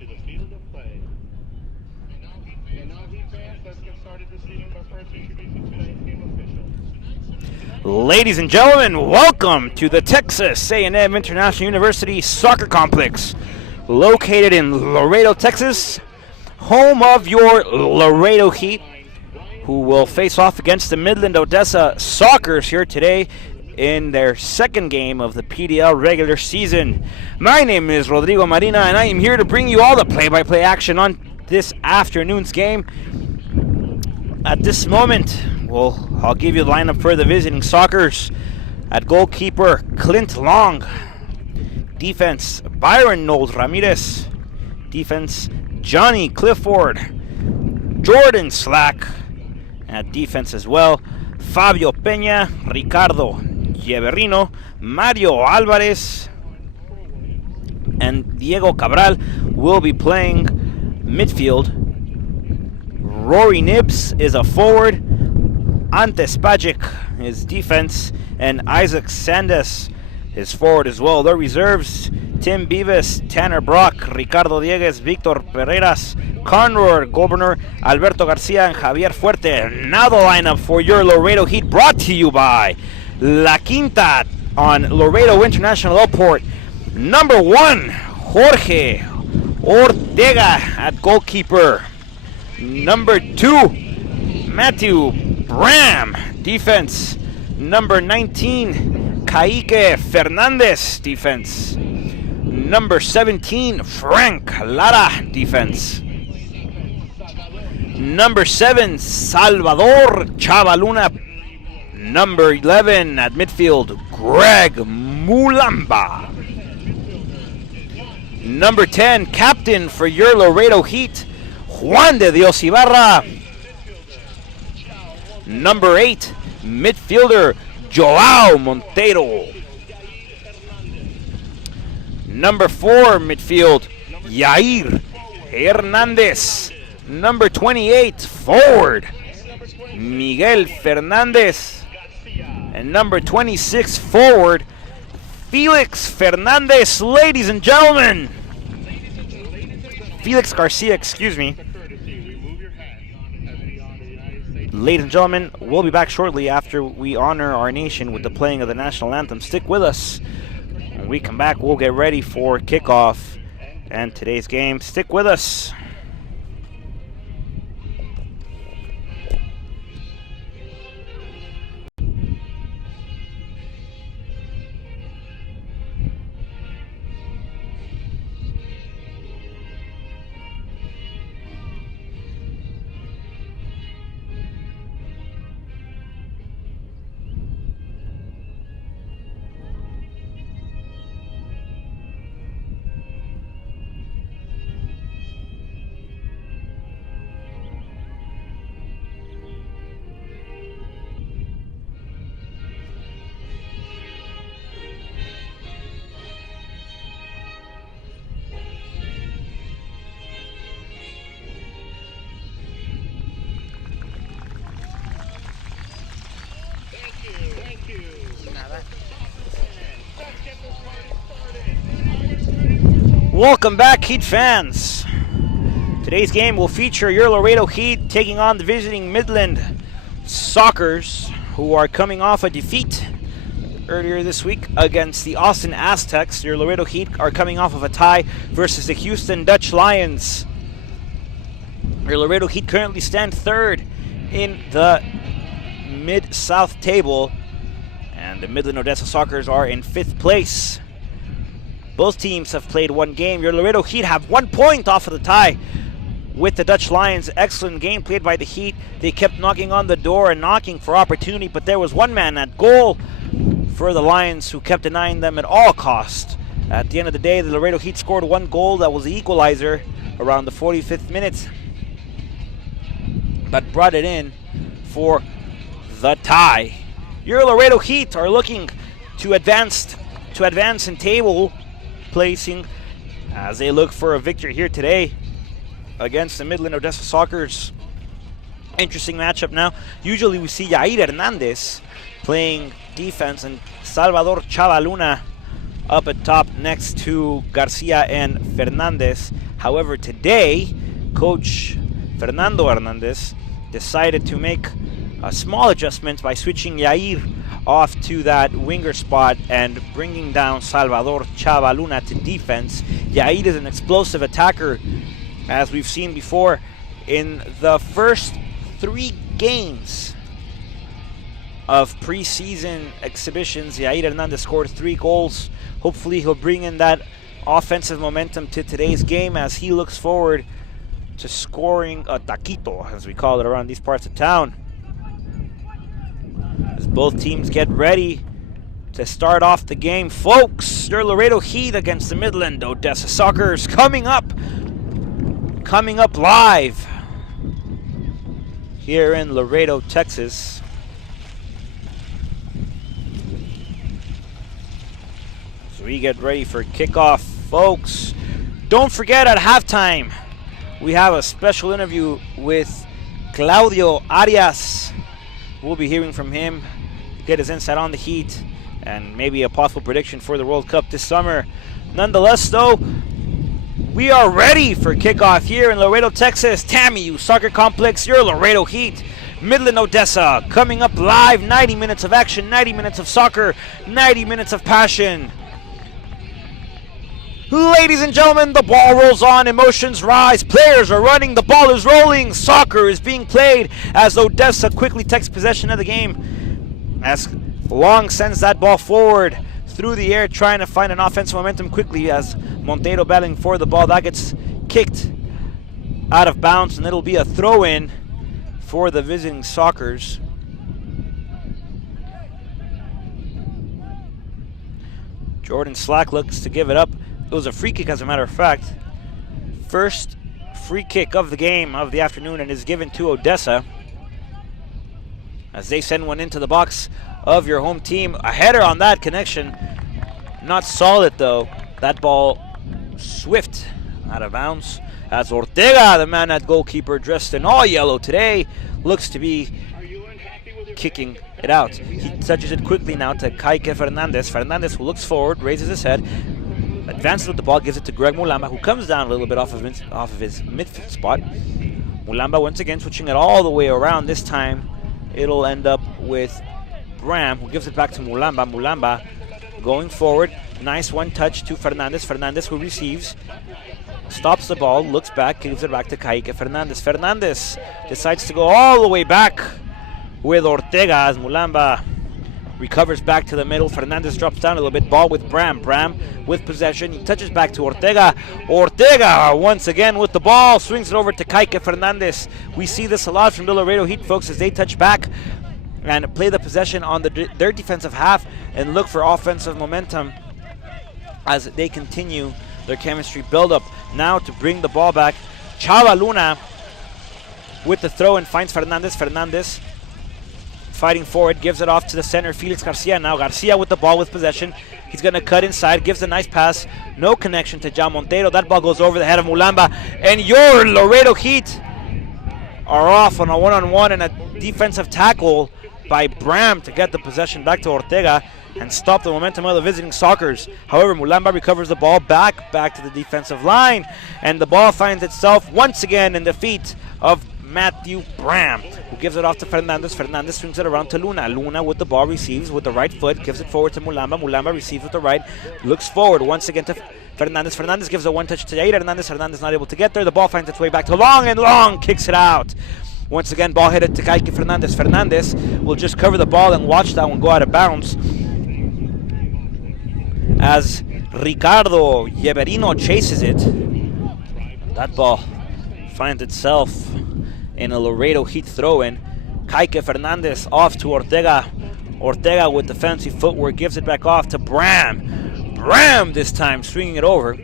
to the field of play. And now, Heat fans, let's get started this evening by first introducing tonight's game official. Ladies and gentlemen, welcome to the Texas A&M International University Soccer Complex, located in Laredo, Texas, home of your Laredo Heat, who will face off against the Midland-Odessa Sockers here today in their second game of the PDL regular season. My name is Rodrigo Marina, and I am here to bring you all the play-by-play action on this afternoon's game. At this moment, I'll give you the lineup for the visiting Sockers. At goalkeeper, Clint Long. Defense, Byron Knowles Ramirez. Defense, Johnny Clifford. Jordan Slack. At defense as well, Fabio Peña, Ricardo Yeverino, Mario Alvarez, and Diego Cabral will be playing midfield. Rory Nibbs is a forward. Ante Spajic is defense, and Isaac Sandes is forward as well. The reserves, Tim Beavis, Tanner Brock, Ricardo Diegues, Victor Pereiras, Conroy Governor, Alberto Garcia, and Javier Fuerte. Now the lineup for your Laredo Heat, brought to you by La Quinta on Laredo International Airport. Number 1, Jorge Ortega at goalkeeper. Number 2, Matthew Bram, defense. Number 19, Kaique Fernandez, defense. Number 17, Frank Lara, defense. Number 7, Salvador Chavaluna. Number 11 at midfield, Greg Mulamba. Number 10, captain for your Laredo Heat, Juan de Dios Ibarra. Number 8, midfielder, Joao Montero. Number 4, midfield, Yair Hernandez. Number 28, forward, Miguel Fernandez. And number 26, forward, Felix Fernandez. Ladies and gentlemen, Felix Garcia, excuse me. Ladies and gentlemen, we'll be back shortly after we honor our nation with the playing of the national anthem. Stick with us. When we come back, we'll get ready for kickoff and today's game. Stick with us. Welcome back, Heat fans. Today's game will feature your Laredo Heat taking on the visiting Midland Sockers, who are coming off a defeat earlier this week against the Austin Aztecs. Your Laredo Heat are coming off of a tie versus the Houston Dutch Lions. Your Laredo Heat currently stand third in the Mid-South table, and the Midland-Odessa Sockers are in 5th place. Both teams have played one game. Your Laredo Heat have 1 point off of the tie with the Dutch Lions. Excellent game played by the Heat. They kept knocking on the door and knocking for opportunity, but there was one man at goal for the Lions who kept denying them at all costs. At the end of the day, the Laredo Heat scored 1 goal that was the equalizer around the 45th minute, but brought it in for the tie. Your Laredo Heat are looking to advance in table placing as they look for a victory here today against the Midland-Odessa Sockers. Interesting matchup now. Usually we see Yair Hernandez playing defense and Salvador Chavaluna up at top next to Garcia and Fernandez. However, today, Coach Fernando Hernandez decided to make a small adjustment by switching Yair off to that winger spot and bringing down Salvador Chava Luna to defense. Yair is an explosive attacker, as we've seen before. In the first 3 games of preseason exhibitions, Yair Hernandez scored 3 goals. Hopefully he'll bring in that offensive momentum to today's game as he looks forward to scoring a taquito, as we call it around these parts of town. As both teams get ready to start off the game, folks, your Laredo Heat against the Midland-Odessa Sockers coming up live here in Laredo, Texas. So we get ready for kickoff, folks. Don't forget, at halftime, we have a special interview with Claudio Arias. We'll be hearing from him, get his insight on the Heat, and maybe a possible prediction for the World Cup this summer. Nonetheless, though, we are ready for kickoff here in Laredo, Texas. TAMU Soccer Complex, your Laredo Heat. Midland-Odessa coming up live. 90 minutes of action, 90 minutes of soccer, 90 minutes of passion. Ladies and gentlemen, the ball rolls on, emotions rise, players are running, the ball is rolling, soccer is being played as Odessa quickly takes possession of the game. As Long sends that ball forward through the air, trying to find an offensive momentum quickly as Monteiro battling for the ball. That gets kicked out of bounds, and it'll be a throw-in for the visiting Sockers. Jordan Slack looks to give it up. It was a free kick, as a matter of fact. First free kick of the game, of the afternoon, and is given to Odessa as they send one into the box of your home team. A header on that connection. Not solid, though. That ball swift out of bounds as Ortega, the man at goalkeeper, dressed in all yellow today, looks to be kicking it out. He touches it quickly now to Kike Fernandez. Fernandez, who looks forward, raises his head, advances with the ball, gives it to Greg Mulamba, who comes down a little bit off of his midfield spot. Mulamba once again switching it all the way around. This time it'll end up with Bram, who gives it back to Mulamba. Mulamba going forward. Nice one touch to Fernandez. Fernandez, who receives, stops the ball, looks back, gives it back to Kike Fernandez. Fernandez decides to go all the way back with Ortega as Mulamba recovers back to the middle. Fernandez drops down a little bit. Ball with Bram. Bram with possession. He touches back to Ortega. Ortega once again with the ball. Swings it over to Kike Fernandez. We see this a lot from the Laredo Heat, folks, as they touch back and play the possession on their defensive half and look for offensive momentum as they continue their chemistry build-up. Now to bring the ball back, Chava Luna with the throw and finds Fernandez. Fernandez fighting forward, gives it off to the center, Felix Garcia. Now Garcia with the ball with possession. He's going to cut inside, gives a nice pass. No connection to John Monteiro. That ball goes over the head of Mulamba. And your Laredo Heat are off on a one-on-one and a defensive tackle by Bram to get the possession back to Ortega and stop the momentum of the visiting Sockers. However, Mulamba recovers the ball back to the defensive line, and the ball finds itself once again in the feet of Matthew Bram, who gives it off to Fernandez. Fernandez swings it around to Luna. Luna with the ball receives with the right foot, gives it forward to Mulamba. Mulamba receives with the right, looks forward once again to Fernandez. Fernandez gives a one-touch to Jair Hernandez. Hernandez not able to get there. The ball finds its way back to Long, and Long kicks it out. Once again, ball headed to Kike Fernandez. Fernandez will just cover the ball and watch that one go out of bounds as Ricardo Yeverino chases it. That ball finds itself in a Laredo Heat throw-in. Kike Fernandez off to Ortega. Ortega with defensive footwork gives it back off to Bram. Bram this time swinging it over.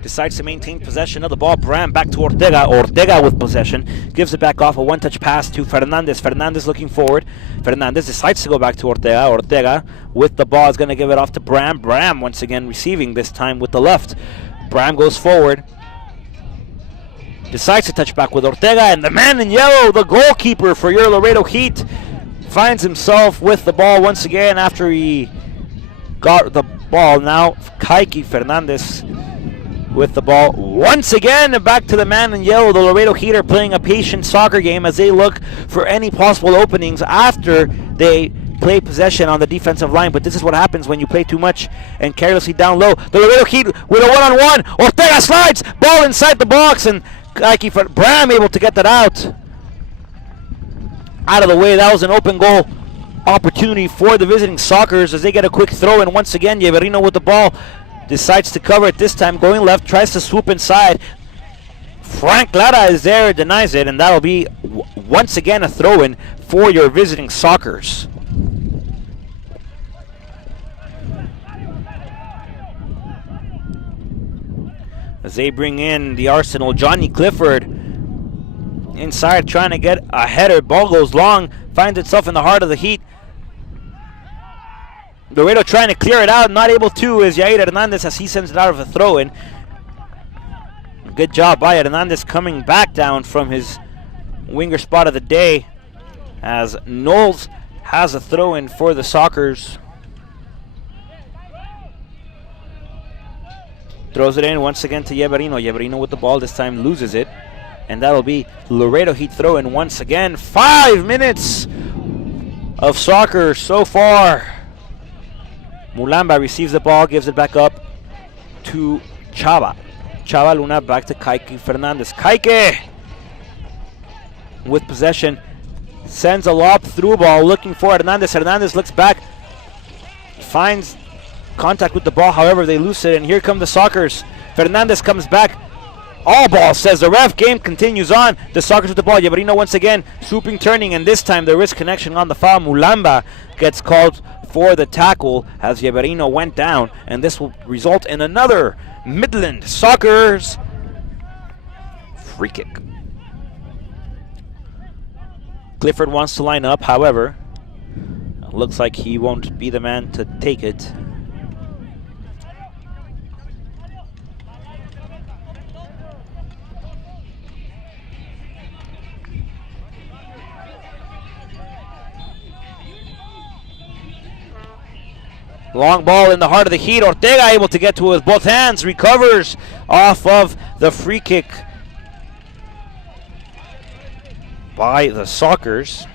Decides to maintain possession of the ball. Bram back to Ortega. Ortega with possession. Gives it back off. A one-touch pass to Fernandez. Fernandez looking forward. Fernandez decides to go back to Ortega. Ortega with the ball is going to give it off to Bram. Bram once again receiving, this time with the left. Bram goes forward. Decides to touch back with Ortega, and the man in yellow, the goalkeeper for your Laredo Heat, finds himself with the ball once again after he got the ball. Now Kike Fernandez with the ball once again. Back to the man in yellow. The Laredo Heat are playing a patient soccer game as they look for any possible openings after they play possession on the defensive line. But this is what happens when you play too much and carelessly down low. The Laredo Heat with a one-on-one. Ortega slides. Ball inside the box. And Bram able to get that out of the way. That was an open goal opportunity for the visiting Sockers as they get a quick throw. And once again, Yeverino with the ball. Decides to cover it this time, going left, tries to swoop inside. Frank Lara is there, denies it, and that'll be once again a throw-in for your visiting Sockers. As they bring in the Arsenal, Johnny Clifford inside trying to get a header. Ball goes long, finds itself in the heart of the Heat. Laredo trying to clear it out, not able to is Yair Hernandez as he sends it out of a throw-in. Good job by Hernandez coming back down from his winger spot of the day as Knowles has a throw-in for the Sockers. Throws it in once again to Yeverino. Yeverino with the ball, this time loses it. And that'll be Laredo Heat throw-in once again. 5 minutes of soccer so far. Mulamba receives the ball, gives it back up to Chava. Chava Luna back to Kaike Fernandez. Kaike with possession sends a lob through ball looking for Hernandez. Hernandez looks back, finds contact with the ball, however they lose it, and here come the Sockers. Fernandez comes back. All ball, says the ref. Game continues on. The Sockers with the ball. Yeverino once again swooping, turning, and this time there is connection on the foul. Mulamba gets called for the tackle as Yeverino went down, and this will result in another Midland Sockers free kick. Clifford wants to line up, however, looks like he won't be the man to take it. Long ball in the heart of the Heat. Ortega able to get to it with both hands. Recovers off of the free kick by the Sockers.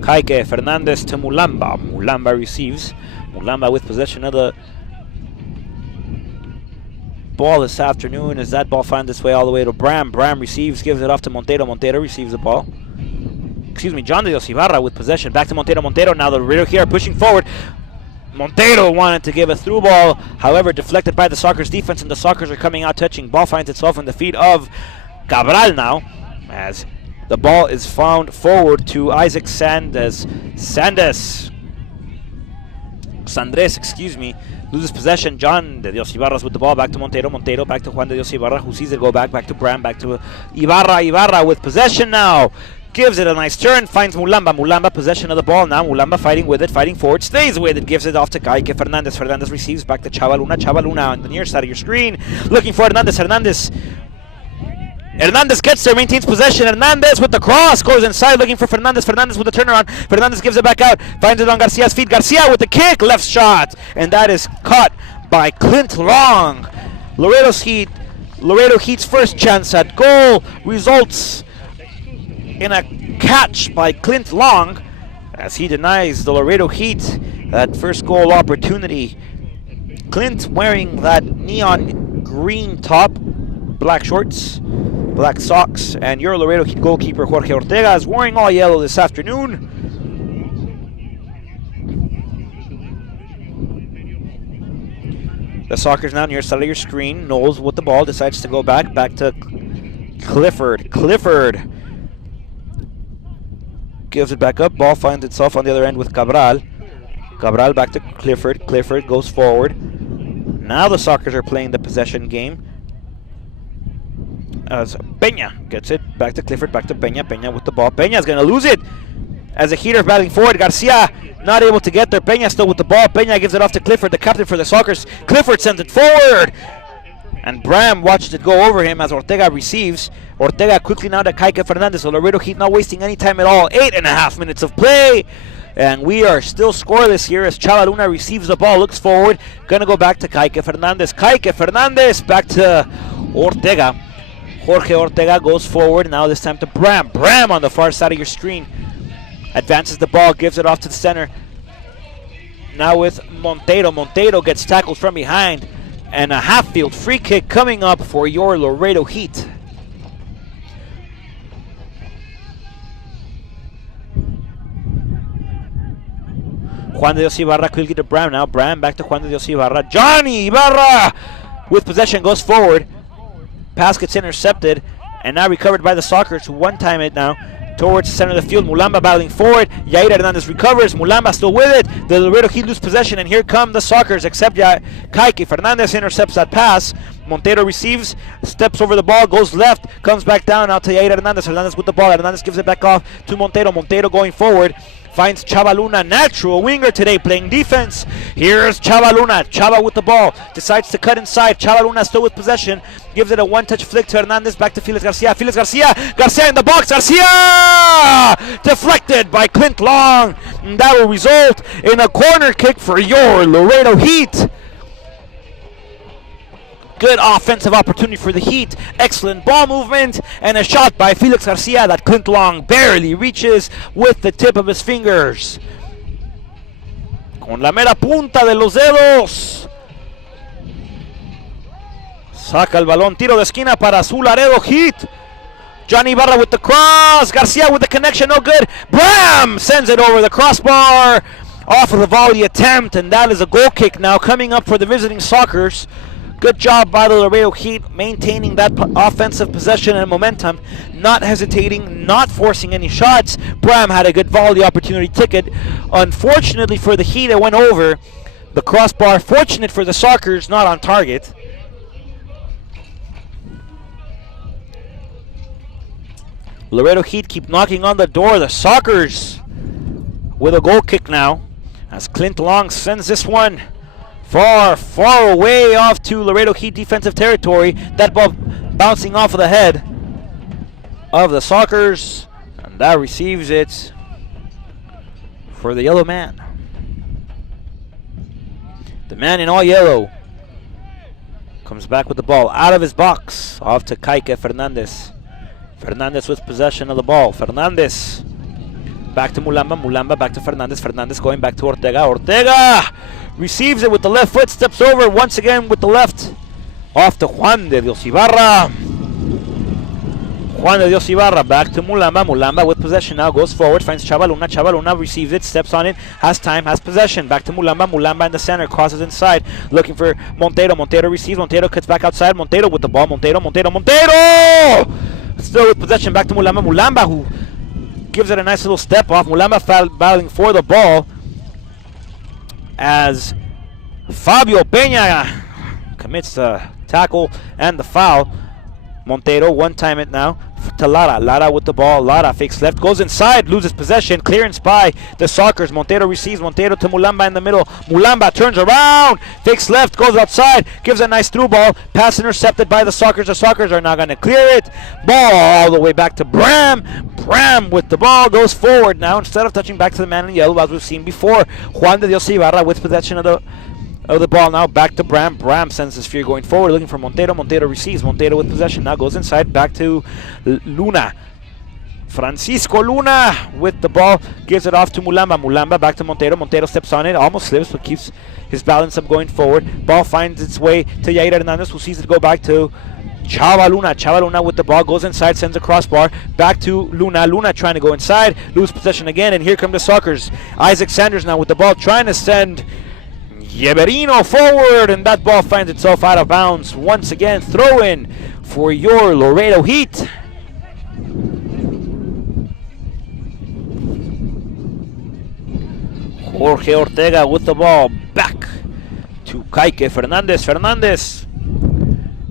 Kaike Fernandez to Mulamba. Mulamba receives. Mulamba with possession of the ball this afternoon as that ball finds its way all the way to Bram. Bram receives, gives it off to Montero. Montero receives the ball. John de Dios Ibarra with possession. Back to Montero. Montero now the Laredo here pushing forward. Montero wanted to give a through ball, however deflected by the Sockers defense, and the Sockers are coming out touching. Ball finds itself in the feet of Cabral now as the ball is found forward to Isaac Sandres, excuse me, loses possession. John de Dios Ibarra with the ball, back to Montero. Montero back to Juan de Dios Ibarra, who sees it go back to Bram, back to Ibarra. Ibarra with possession now. Gives it a nice turn, finds Mulamba. Mulamba possession of the ball now. Mulamba fighting with it, fighting forward, stays with it, gives it off to Kaike Fernandez. Fernandez receives back to Chava Luna. Chava Luna on the near side of your screen, looking for Hernandez. Hernandez gets there, maintains possession. Hernandez with the cross, goes inside looking for Fernandez. Fernandez with the turnaround. Fernandez gives it back out, finds it on Garcia's feet. Garcia with the kick, left shot, and that is caught by Clint Long. Laredo Heat's first chance at goal results in a catch by Clint Long as he denies the Laredo Heat that first goal opportunity. Clint wearing that neon green top, black shorts, black socks, and your Laredo Heat goalkeeper Jorge Ortega is wearing all yellow this afternoon. The Sockers now near side of your screen. Knowles with the ball decides to go back to Clifford. Clifford gives it back up. Ball finds itself on the other end with Cabral. Cabral back to Clifford. Clifford goes forward. Now the Sockers are playing the possession game as Peña gets it back to Clifford, back to Peña. Peña with the ball. Peña's going to lose it as the Heat are battling forward. Garcia not able to get there. Peña still with the ball. Peña gives it off to Clifford, the captain for the Sockers. Clifford sends it forward, and Bram watched it go over him as Ortega receives. Ortega quickly now to Kaike Fernandez. So Laredo Heat not wasting any time at all. 8.5 minutes of play. And we are still scoreless here as Chavaluna receives the ball, looks forward, gonna go back to Kike Fernandez. Kike Fernandez back to Ortega. Jorge Ortega goes forward, now this time to Bram. Bram on the far side of your screen. Advances the ball, gives it off to the center. Now with Monteiro. Monteiro gets tackled from behind. And a half-field free kick coming up for your Laredo Heat. Juan de Dios Ibarra quickly to Bram now. Bram back to Juan de Dios Ibarra. Johnny Ibarra with possession goes forward. Pass gets intercepted and now recovered by the Sockers who one-time it now towards the center of the field. Mulamba battling forward. Yair Hernandez recovers. Mulamba still with it. The Laredo Heat lose possession and here come the Sockers except Kike Fernandez intercepts that pass. Monteiro receives, steps over the ball, goes left, comes back down out to Yair Hernandez. Hernandez with the ball. Hernandez gives it back off to Monteiro. Monteiro going forward. Finds Chavaluna, natural winger today, playing defense. Here's Chavaluna. Chava with the ball. Decides to cut inside. Chavaluna still with possession. Gives it a one-touch flick to Hernandez. Back to Felix Garcia. Felix Garcia. Garcia in the box. Garcia! Deflected by Clint Long. And that will result in a corner kick for your Laredo Heat. Good offensive opportunity for the Heat. Excellent ball movement and a shot by Felix Garcia that Clint Long barely reaches with the tip of his fingers. Con la mera punta de los dedos. Saca el balón, tiro de esquina para su Laredo Heat. Johnny Ibarra with the cross. Garcia with the connection, no good. Bram sends it over the crossbar off of the volley attempt, and that is a goal kick now coming up for the visiting Sockers. Good job by the Laredo Heat maintaining that offensive possession and momentum, not hesitating, not forcing any shots. Bram had a good volley opportunity ticket. Unfortunately for the Heat, it went over the crossbar. Fortunate for the Sockers, not on target. Laredo Heat keep knocking on the door. The Sockers with a goal kick now as Clint Long sends this one far, far away off to Laredo Heat defensive territory. That ball bouncing off of the head of the Sockers. And that receives it for the yellow man. The man in all yellow comes back with the ball out of his box. Off to Kike Fernandez. Fernandez with possession of the ball. Fernandez back to Mulamba. Mulamba back to Fernandez. Fernandez going back to Ortega. Ortega receives it with the left foot, steps over once again with the left. Off to Juan de Dios Ibarra. Juan de Dios Ibarra back to Mulamba. Mulamba with possession now, goes forward, finds Chavaluna. Chavaluna receives it, steps on it, has time, has possession. Back to Mulamba. Mulamba in the center, crosses inside, looking for Monteiro. Monteiro receives, Monteiro cuts back outside. Monteiro with the ball. Monteiro. Still with possession, back to Mulamba. Mulamba who gives it a nice little step off. Mulamba battling for the ball as Fabio Peña commits the tackle and the foul. Monteiro one-time it now to Lara. Lara with the ball. Lara fakes left, goes inside, loses possession. Clearance by the Sockers. Monteiro receives. Monteiro to Mulamba in the middle. Mulamba turns around, fakes left, goes outside, gives a nice through ball. Pass intercepted by the Sockers. The Sockers are now going to clear it. Ball all the way back to Bram. Bram with the ball goes forward now instead of touching back to the man in yellow as we've seen before. Juan de Dios Ibarra with possession of the ball now, back to Bram. Bram sends the sphere going forward, looking for Monteiro. Monteiro receives. Monteiro with possession now, goes inside, back to Luna. Francisco Luna with the ball, gives it off to Mulamba. Mulamba back to Monteiro. Monteiro steps on it, almost slips, but keeps his balance up going forward. Ball finds its way to Yair Hernandez, who sees it go back to Chavaluna. Chavaluna with the ball, goes inside, sends a crossbar, back to Luna. Luna trying to go inside, lose possession again, and here come the Sockers. Isaac Sanders now with the ball, trying to send Yeberino forward, and that ball finds itself out of bounds. Once again, throw in for your Laredo Heat. Jorge Ortega with the ball, back to Kike Fernandez. Fernandez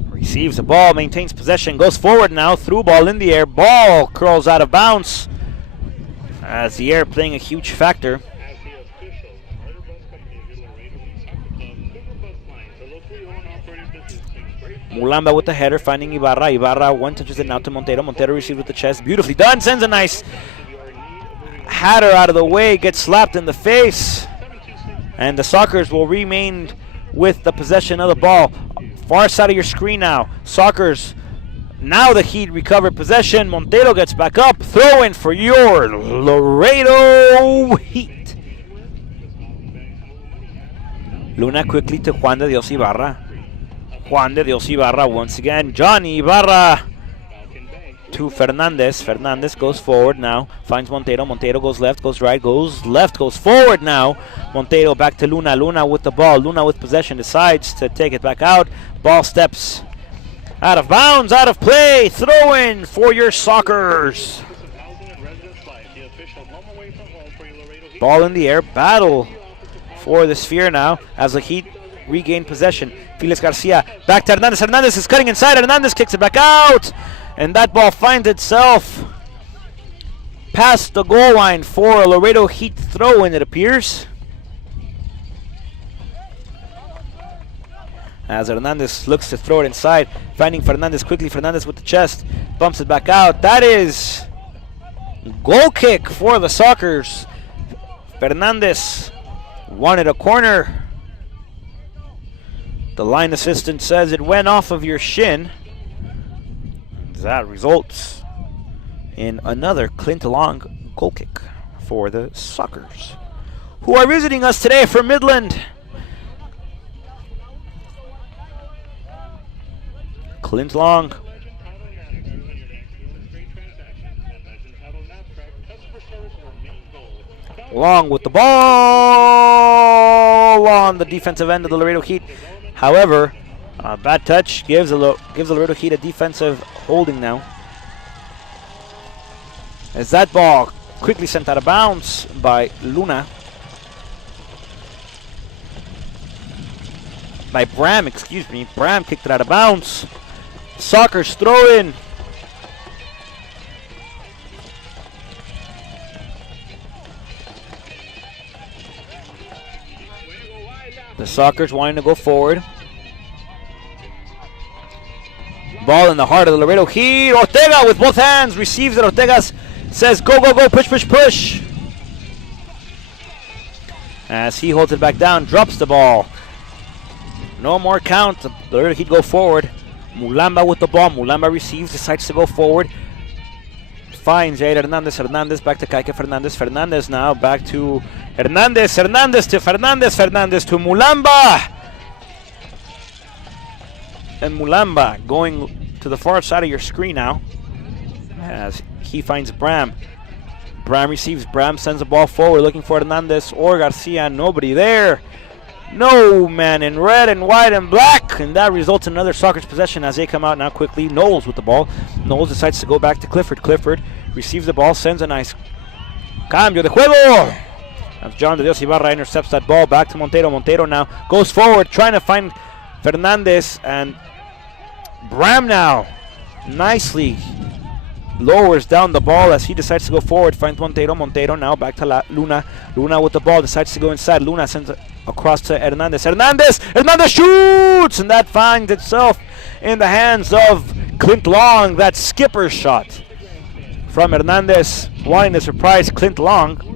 receives the ball, maintains possession, goes forward now, through ball in the air, ball curls out of bounds as the air playing a huge factor. Mulamba with the header, finding Ibarra. Ibarra one touches it now to Monteiro. Monteiro receives with the chest. Beautifully done. Sends a nice Hatter out of the way, gets slapped in the face. And the Sockers will remain with the possession of the ball. Far side of your screen now. Sockers, now the Heat recovered possession. Montero gets back up. Throw in for your Laredo Heat. Luna quickly to Juan de Dios Ibarra. Juan de Dios Ibarra once again. Johnny Ibarra to Fernandez. Fernandez goes forward now. Finds Montero. Montero goes left, goes right, goes left, goes forward now. Montero back to Luna. Luna with the ball. Luna with possession. Decides to take it back out. Ball steps out of bounds, out of play. Throw in for your Sockers. Ball in the air. Battle for the sphere now as the Heat regain possession. Felix Garcia back to Hernandez. Hernandez is cutting inside. Hernandez kicks it back out. And that ball finds itself past the goal line for a Laredo Heat throw-in, it appears. As Hernandez looks to throw it inside, finding Fernandez quickly. Fernandez with the chest, bumps it back out. That is goal kick for the Sockers. Fernandez wanted a corner. The line assistant says it went off of your shin. That results in another Clint Long goal kick for the Sockers, who are visiting us today from Midland. Clint Long. Long with the ball on the defensive end of the Laredo Heat. However, bad touch gives the Laredo Heat a defensive holding now. As that ball quickly sent out of bounds by Luna. By Bram, excuse me. Bram kicked it out of bounds. Sockers throw in. The Sockers wanting to go forward. Ball in the heart of the Laredo Heat. Ortega with both hands receives it. Ortega says, go, go, go, push, push, push. As he holds it back down, drops the ball. No more count. The Laredo Heat go forward. Mulamba with the ball. Mulamba receives, decides to go forward. Finds Jair Hernandez. Hernandez back to Kike Fernandez. Fernandez now back to Hernandez. Hernandez to Fernandez. Fernandez to Mulamba. And Mulamba going to the far side of your screen now as he finds Bram. Bram receives. Bram sends the ball forward looking for Hernandez or Garcia. Nobody there. No man in red and white and black. And that results in another Sockers possession as they come out now quickly. Knowles with the ball. Knowles decides to go back to Clifford. Clifford receives the ball, sends a nice cambio de juego. As John de Dios Ibarra intercepts that ball back to Montero. Montero now goes forward trying to find Fernandez, and Bram now nicely lowers down the ball as he decides to go forward. Finds Montero. Montero now back to Luna. Luna with the ball decides to go inside. Luna sends it across to Hernandez. Hernandez shoots, and that finds itself in the hands of Clint Long. That skipper shot from Hernandez, wanting to surprise Clint Long.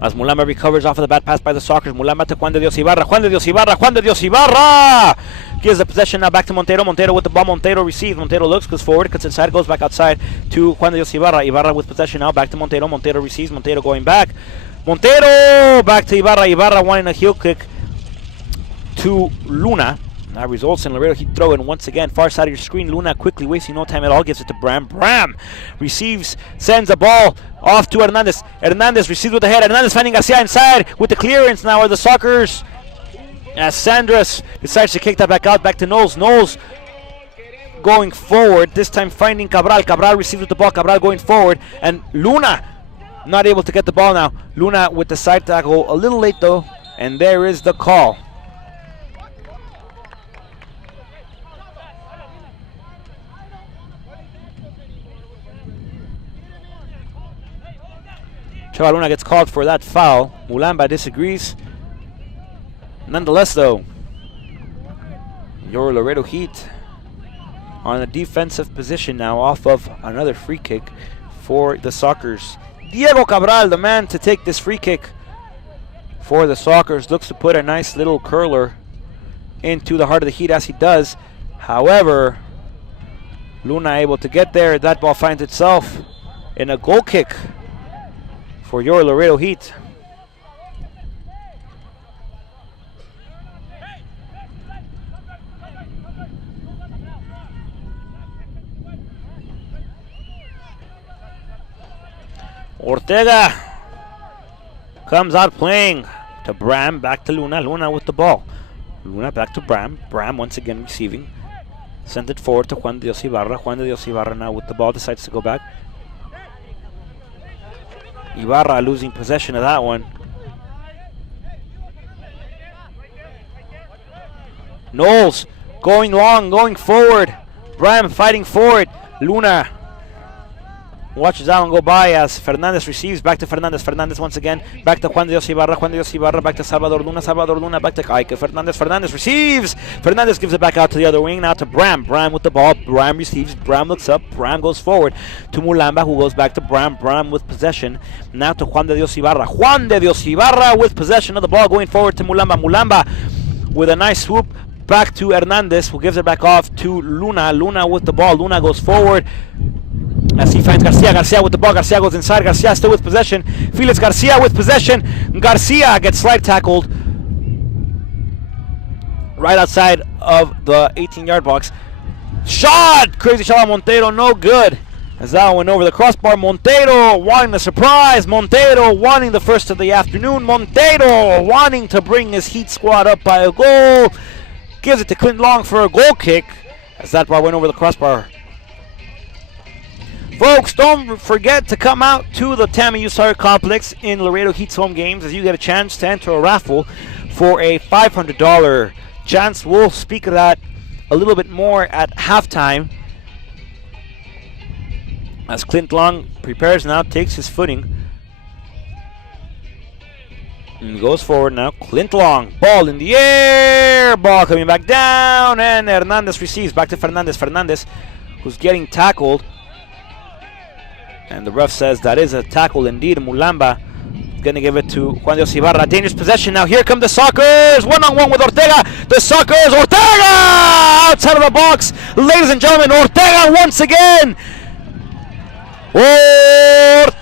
As Mulamba recovers off of the bad pass by the Sockers. Mulamba to Juan de Dios Ibarra. Juan de Dios Ibarra. Juan de Dios Ibarra gives the possession now back to Montero. Montero with the ball. Montero receives. Montero looks, goes forward, cuts inside, goes back outside to Juan de Dios Ibarra. Ibarra with possession now back to Montero. Montero receives. Montero going back. Montero back to Ibarra. Ibarra wanting a heel kick to Luna. That results in Laredo Heat throw in once again. Far side of your screen. Luna quickly, wasting no time at all, gives it to Bram. Bram receives, sends the ball off to Hernandez. Hernandez receives with the head. Hernandez finding Garcia inside with the clearance now are the Sockers. As Sandras decides to kick that back out, back to Knowles. Knowles going forward, this time finding Cabral. Cabral receives with the ball. Cabral going forward. And Luna not able to get the ball now. Luna with the side tackle. A little late though. And there is the call. Chavaluna gets called for that foul. Mulamba disagrees. Nonetheless, though, your Laredo Heat on a defensive position now off of another free kick for the Sockers. Diego Cabral, the man to take this free kick for the Sockers, looks to put a nice little curler into the heart of the Heat as he does. However, Luna able to get there. That ball finds itself in a goal kick for your Laredo Heat. Ortega comes out playing to Bram, back to Luna. Luna with the ball. Luna back to Bram. Bram once again receiving. Sent it forward to Juan de Dios Ibarra. Juan de Dios Ibarra now with the ball decides to go back. Ibarra losing possession of that one. Knowles going long, going forward. Bram fighting forward. Luna watches that one go by as Fernandez receives. Back to Fernandez. Fernandez once again. Back to Juan de Dios Ibarra. Juan de Dios Ibarra. Back to Salvador Luna. Salvador Luna. Back to Ike. Fernandez. Fernandez receives. Fernandez gives it back out to the other wing. Now to Bram. Bram with the ball. Bram receives. Bram looks up. Bram goes forward to Mulamba, who goes back to Bram. Bram with possession. Now to Juan de Dios Ibarra. Juan de Dios Ibarra with possession of the ball going forward to Mulamba. Mulamba with a nice swoop. Back to Hernandez, who gives it back off to Luna. Luna with the ball. Luna goes forward as he finds Garcia. Garcia with the ball. Garcia goes inside. Garcia still with possession. Felix Garcia with possession. Garcia gets slide tackled right outside of the 18-yard box. Shot! Crazy shot on Montero. No good. As that one went over the crossbar. Montero wanting the surprise. Montero wanting the first of the afternoon. Montero wanting to bring his Heat squad up by a goal. Gives it to Clint Long for a goal kick as that ball went over the crossbar. Folks, don't forget to come out to the Tammy Usar Complex in Laredo Heat's home games as you get a chance to enter a raffle for a $500 chance. We'll speak of that a little bit more at halftime as Clint Long prepares now, takes his footing. And goes forward now. Clint Long. Ball in the air. Ball coming back down. And Hernandez receives. Back to Fernandez. Fernandez, who's getting tackled. And the ref says that is a tackle indeed. Mulamba going to give it to Juan Dios Ibarra. Dangerous possession. Now here come the Sockers. One-on-one with Ortega. The Sockers. Ortega! Outside of the box. Ladies and gentlemen, Ortega once again. Ortega!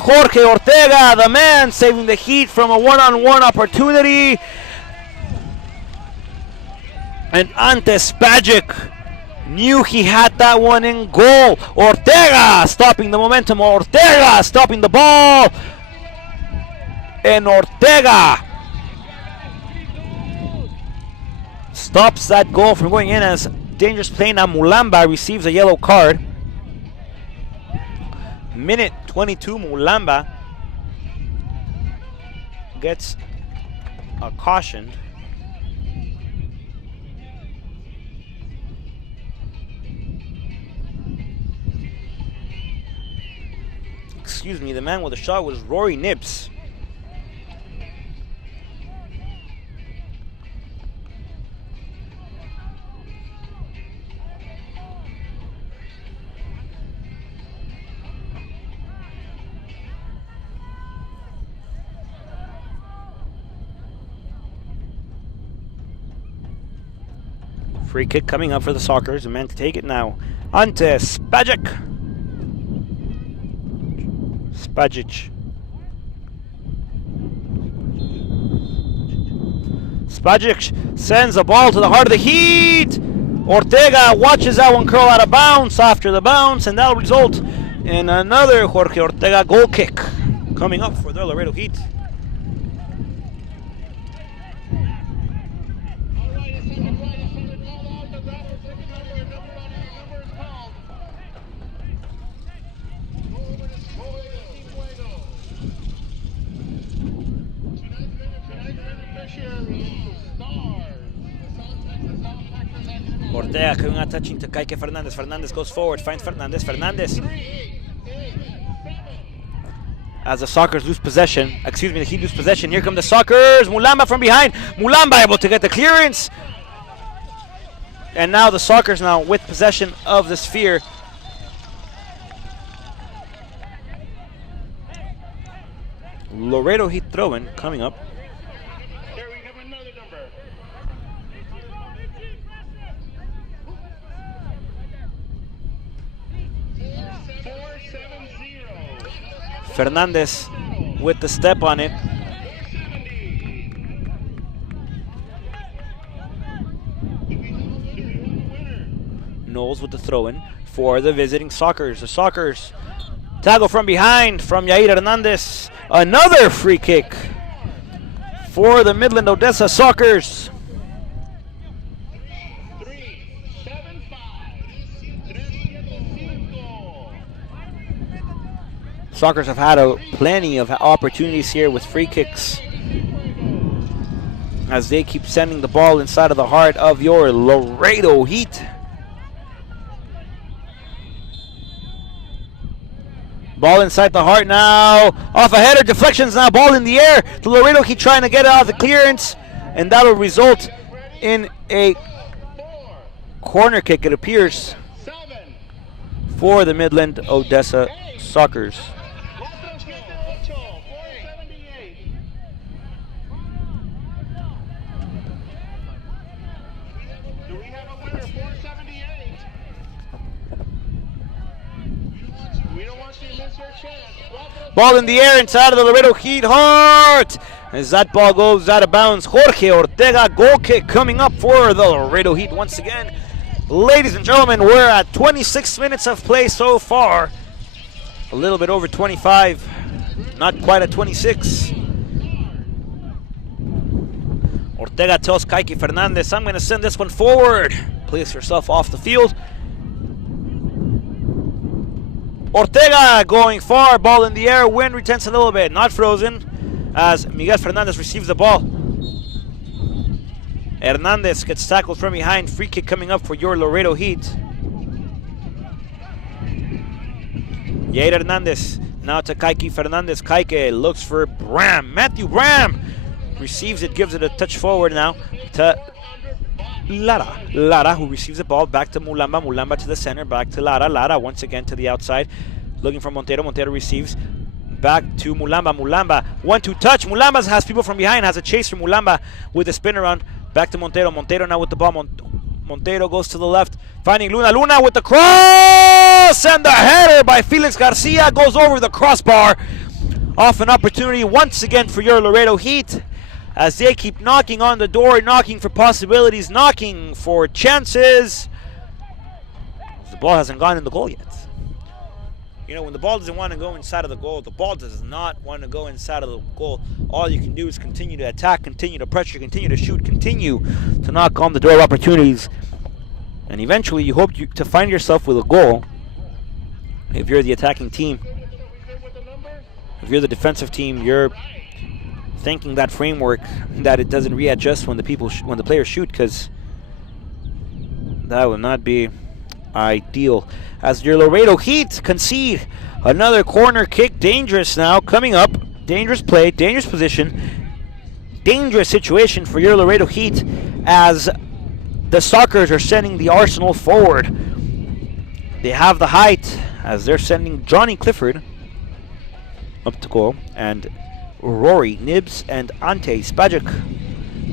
Jorge Ortega, the man saving the Heat from a one-on-one opportunity. And Ante Spajic knew he had that one in goal. Ortega stopping the momentum. Ortega stopping the ball. And Ortega stops that goal from going in as dangerous play. Now Mulamba receives a yellow card. Minute 22, Mulamba gets a caution. Excuse me, the man with the shot was Rory Nibs. Free kick coming up for the Sockers. A man to take it now. Ante Spajic. Spajic. Spajic sends a ball to the heart of the Heat. Ortega watches that one curl out of bounds after the bounce, and that'll result in another Jorge Ortega goal kick coming up for the Laredo Heat. Ortega coming out touching to Kike Fernandez. Fernandez goes forward, finds Fernandez. Fernandez as the Sockers lose possession. Excuse me, the Heat lose possession. Here come the Sockers. Mulamba from behind. Mulamba able to get the clearance. And now the Sockers now with possession of the sphere. Laredo Heat throw-in coming up. Here we have another number. Fernandez with the step on it. Knowles with the throw-in for the visiting Sockers. The Sockers tackle from behind from Yair Hernandez. Another free kick for the Midland-Odessa Sockers. 3-7-5. Sockers have had plenty of opportunities here with free kicks as they keep sending the ball inside of the heart of your Laredo Heat. Ball inside the heart now. Off a header, deflections now. Ball in the air. The Laredo Heat trying to get it out of the clearance, and that will result in a corner kick, it appears, for the Midland-Odessa Sockers. Ball in the air inside of the Laredo Heat heart. As that ball goes out of bounds, Jorge Ortega, goal kick coming up for the Laredo Heat once again. Ladies and gentlemen, we're at 26 minutes of play so far. A little bit over 25, not quite at 26. Ortega tells Kaiki Fernandez, I'm going to send this one forward. Place yourself off the field. Ortega going far, ball in the air, wind retents a little bit, not frozen, as Miguel Fernandez receives the ball. Hernandez gets tackled from behind, free kick coming up for your Laredo Heat. Yair Hernandez, now to Kaiki Fernandez. Kaike looks for Bram, Matthew Bram receives it, gives it a touch forward now to Lara. Lara, who receives the ball back to Mulamba. Mulamba to the center, back to Lara. Lara once again to the outside, looking for Montero. Montero receives back to Mulamba. Mulamba, 1-2 touch. Mulamba has people from behind, has a chase from Mulamba with a spin around. Back to Montero. Montero now with the ball. Montero goes to the left, finding Luna. Luna with the cross, and the header by Felix Garcia goes over the crossbar. Off an opportunity once again for your Laredo Heat, as they keep knocking on the door, knocking for possibilities, knocking for chances. The ball hasn't gone in the goal yet. You know, when the ball doesn't want to go inside of the goal, the ball does not want to go inside of the goal. All you can do is continue to attack, continue to pressure, continue to shoot, continue to knock on the door of opportunities. And eventually you hope to find yourself with a goal if you're the attacking team. If you're the defensive team, you're thinking that framework that it doesn't readjust when the players shoot, because that would not be ideal. As your Laredo Heat concede another corner kick, dangerous now coming up, dangerous play, dangerous position, dangerous situation for your Laredo Heat as the Sockers are sending the Arsenal forward. They have the height as they're sending Johnny Clifford up to goal, and Rory Nibs and Ante Spajic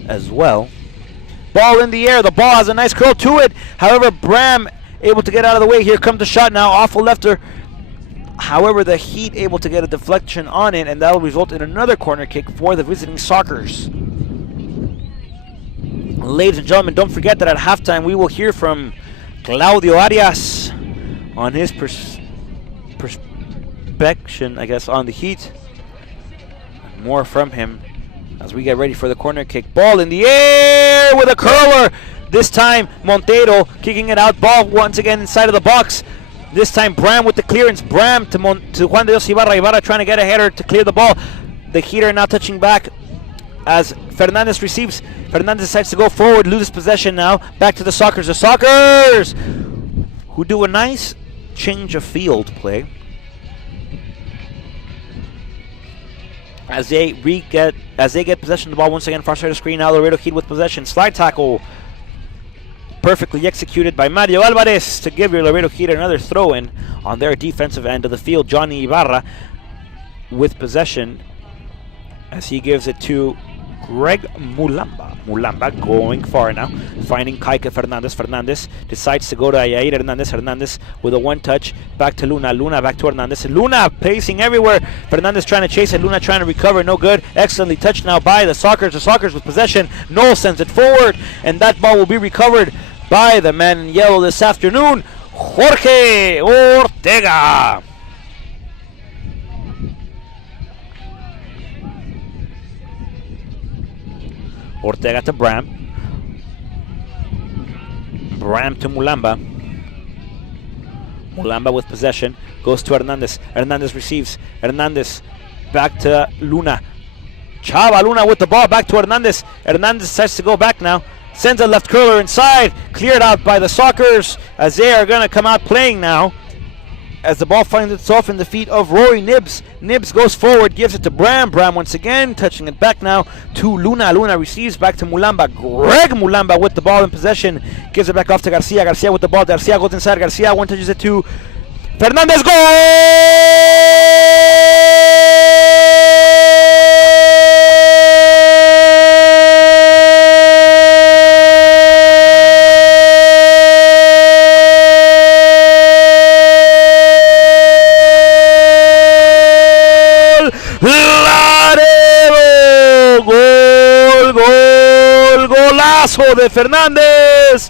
as well. Ball in the air, the ball has a nice curl to it, however Bram able to get out of the way. Here comes the shot now, off a lefter. However, the Heat able to get a deflection on it, and that will result in another corner kick for the visiting Sockers. Ladies and gentlemen, don't forget that at halftime we will hear from Claudio Arias on his perspection, I guess, on the Heat. More from him as we get ready for the corner kick. Ball in the air with a curler. This time Montero kicking it out. Ball once again inside of the box. This time Bram with the clearance. Bram to Juan de Dios Ibarra. Ibarra trying to get a header to clear the ball. The Heat are now touching back as Fernandez receives. Fernandez decides to go forward, loses possession now. Back to the Sockers. The Sockers, who do a nice change of field play. as they get possession of the ball once again. Far side of the screen now. Laredo Heat with possession. Slide tackle. Perfectly executed by Mario Alvarez to give your Laredo Heat another throw-in on their defensive end of the field. Johnny Ibarra with possession as he gives it to Greg Mulamba. Mulamba going far now, finding Kaike Fernandez. Fernandez decides to go to Yair Hernandez. Hernandez with a one-touch, back to Luna. Luna back to Hernandez. Luna pacing everywhere. Fernandez trying to chase it. Luna trying to recover. No good. Excellently touched now by the Sockers. The Sockers with possession. Noel sends it forward, and that ball will be recovered by the man in yellow this afternoon, Jorge Ortega. Ortega to Bram. Bram to Mulamba. Mulamba with possession. Goes to Hernandez. Hernandez receives. Hernandez back to Luna. Chava Luna with the ball. Back to Hernandez. Hernandez decides to go back now. Sends a left curler inside. Cleared out by the Sockers as they are going to come out playing now. As the ball finds itself in the feet of Rory Nibbs. Nibbs goes forward, gives it to Bram. Bram once again, touching it back now to Luna. Luna receives back to Mulamba. Greg Mulamba with the ball in possession. Gives it back off to Garcia. Garcia with the ball. Garcia goes inside. Garcia one touches it to Fernandez. Goal! De Fernandez,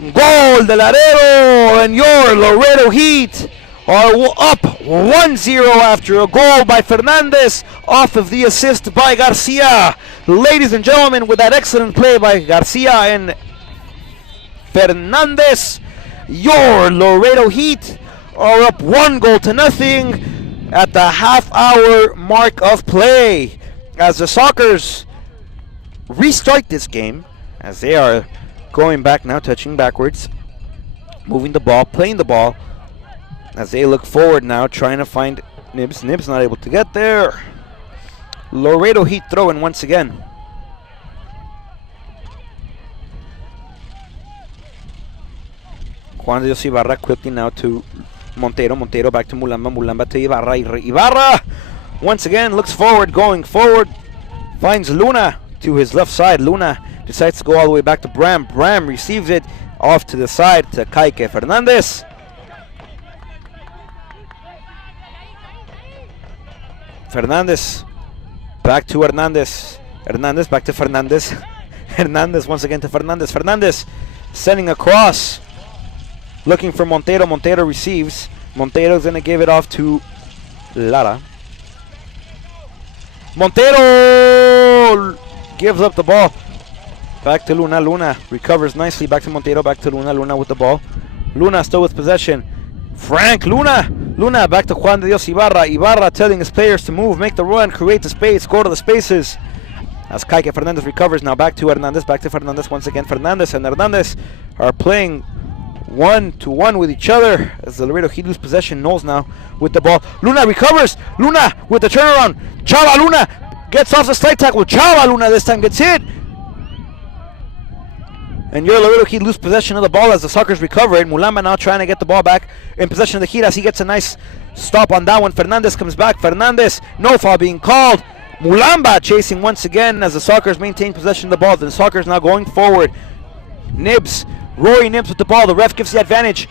goal de Laredo, and your Laredo Heat are up 1-0 after a goal by Fernandez off of the assist by Garcia. Ladies and gentlemen, with that excellent play by Garcia and Fernandez, your Laredo Heat are up 1-0 at the half-hour mark of play as the Sockers restart this game as they are going back now, touching backwards, moving the ball, playing the ball as they look forward now, trying to find Nibbs. Nibbs not able to get there. Laredo Heat throwing once again. Juan de Dios Ibarra quickly now to Montero. Montero back to Mulamba. Mulamba to Ibarra. Ibarra once again looks forward, going forward, finds Luna to his left side. Luna decides to go all the way back to Bram. Bram receives it off to the side to Kaike Fernandez. Fernandez back to Hernandez. Hernandez back to Fernandez. Hernandez once again to Fernandez. Fernandez sending across, looking for Montero. Montero receives. Montero's going to give it off to Lara. Montero gives up the ball. Back to Luna. Luna recovers nicely. Back to Montero. Back to Luna. Luna with the ball. Luna still with possession. Frank Luna. Luna back to Juan de Dios Ibarra. Ibarra telling his players to move, make the run, create the space, go to the spaces. As Kaike Fernandez recovers now. Back to Hernandez. Back to Fernandez once again. Fernandez and Hernandez are playing 1-1 with each other as the Laredo Heat lose possession. Knowles now with the ball. Luna recovers. Luna with the turnaround. Chava Luna gets off the slide tackle. Chava Luna this time gets hit. And your Laredo Heat lose possession of the ball as the Sockers recover it. Mulamba now trying to get the ball back in possession of the Heat as he gets a nice stop on that one. Fernandez comes back. Fernandez, no foul being called. Mulamba chasing once again as the Sockers maintain possession of the ball. The Sockers now going forward. Nibbs, Rory Nibbs with the ball. The ref gives the advantage.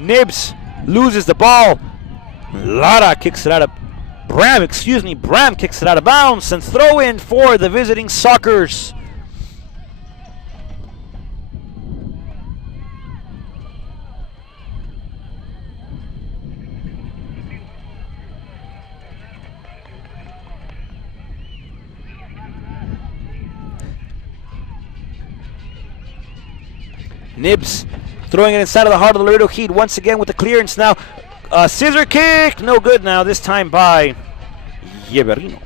Nibbs loses the ball. Lara kicks it out of Bram kicks it out of bounds and throw in for the visiting Sockers. Nibbs throwing it inside of the heart of the Laredo Heat once again with the clearance now. Scissor kick, no good now, this time by Yeberino.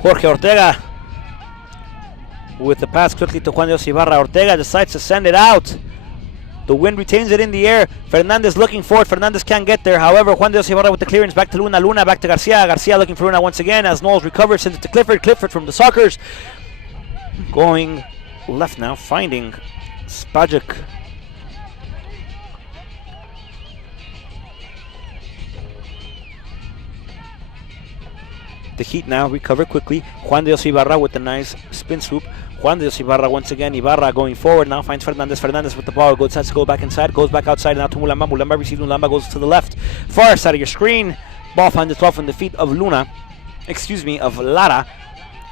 Jorge Ortega with the pass quickly to Juan de Dios Ibarra. Ortega decides to send it out. The wind retains it in the air. Fernandez looking for it. Fernandez can't get there. However, Juan de Dios Ibarra with the clearance. Back to Luna. Luna back to Garcia. Garcia looking for Luna once again as Knowles recovers. Sends it to Clifford. Clifford from the Sockers. Going left now. Finding Spajic. The Heat now recover quickly. Juan de Dios Ibarra with the nice spin swoop. Juan de Dios Ibarra once again. Ibarra going forward. Now finds Fernandez. Fernandez with the ball. Goes to go back inside. Goes back outside. Now to Mulamba. Mulamba receives. Mulamba goes to the left. Far side of your screen. Ball finds itself in the feet of Luna. Excuse me, of Lara.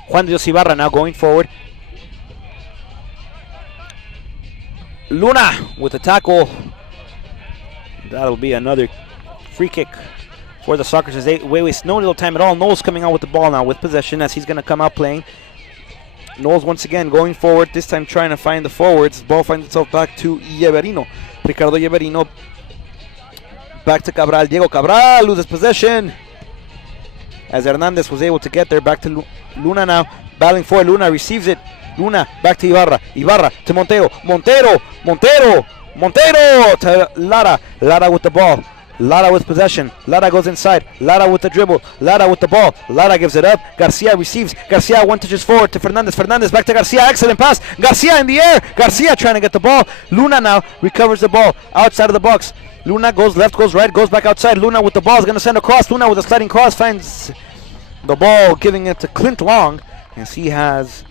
Juan de Dios Ibarra now going forward. Luna with the tackle. That'll be another free kick for the Sockers as they waste no little time at all. Knowles coming out with the ball now with possession as he's going to come out playing. Knowles once again going forward, this time trying to find the forwards. Ball finds itself back to Yeverino. Ricardo Yeverino back to Cabral. Diego Cabral loses possession as Hernandez was able to get there. Back to Luna now, battling for it. Luna receives it. Luna back to Ibarra. Ibarra to Montero. Montero to Lara. Lara with the ball. Lara with possession. Lara goes inside. Lara with the dribble. Lara with the ball. Lara gives it up. Garcia receives. Garcia one touches forward to Fernandez. Fernandez back to Garcia. Excellent pass. Garcia in the air. Garcia trying to get the ball. Luna now recovers the ball outside of the box. Luna goes left, goes right, goes back outside. Luna with the ball is going to send across. Luna with a sliding cross finds the ball, giving it to Clint Long as he has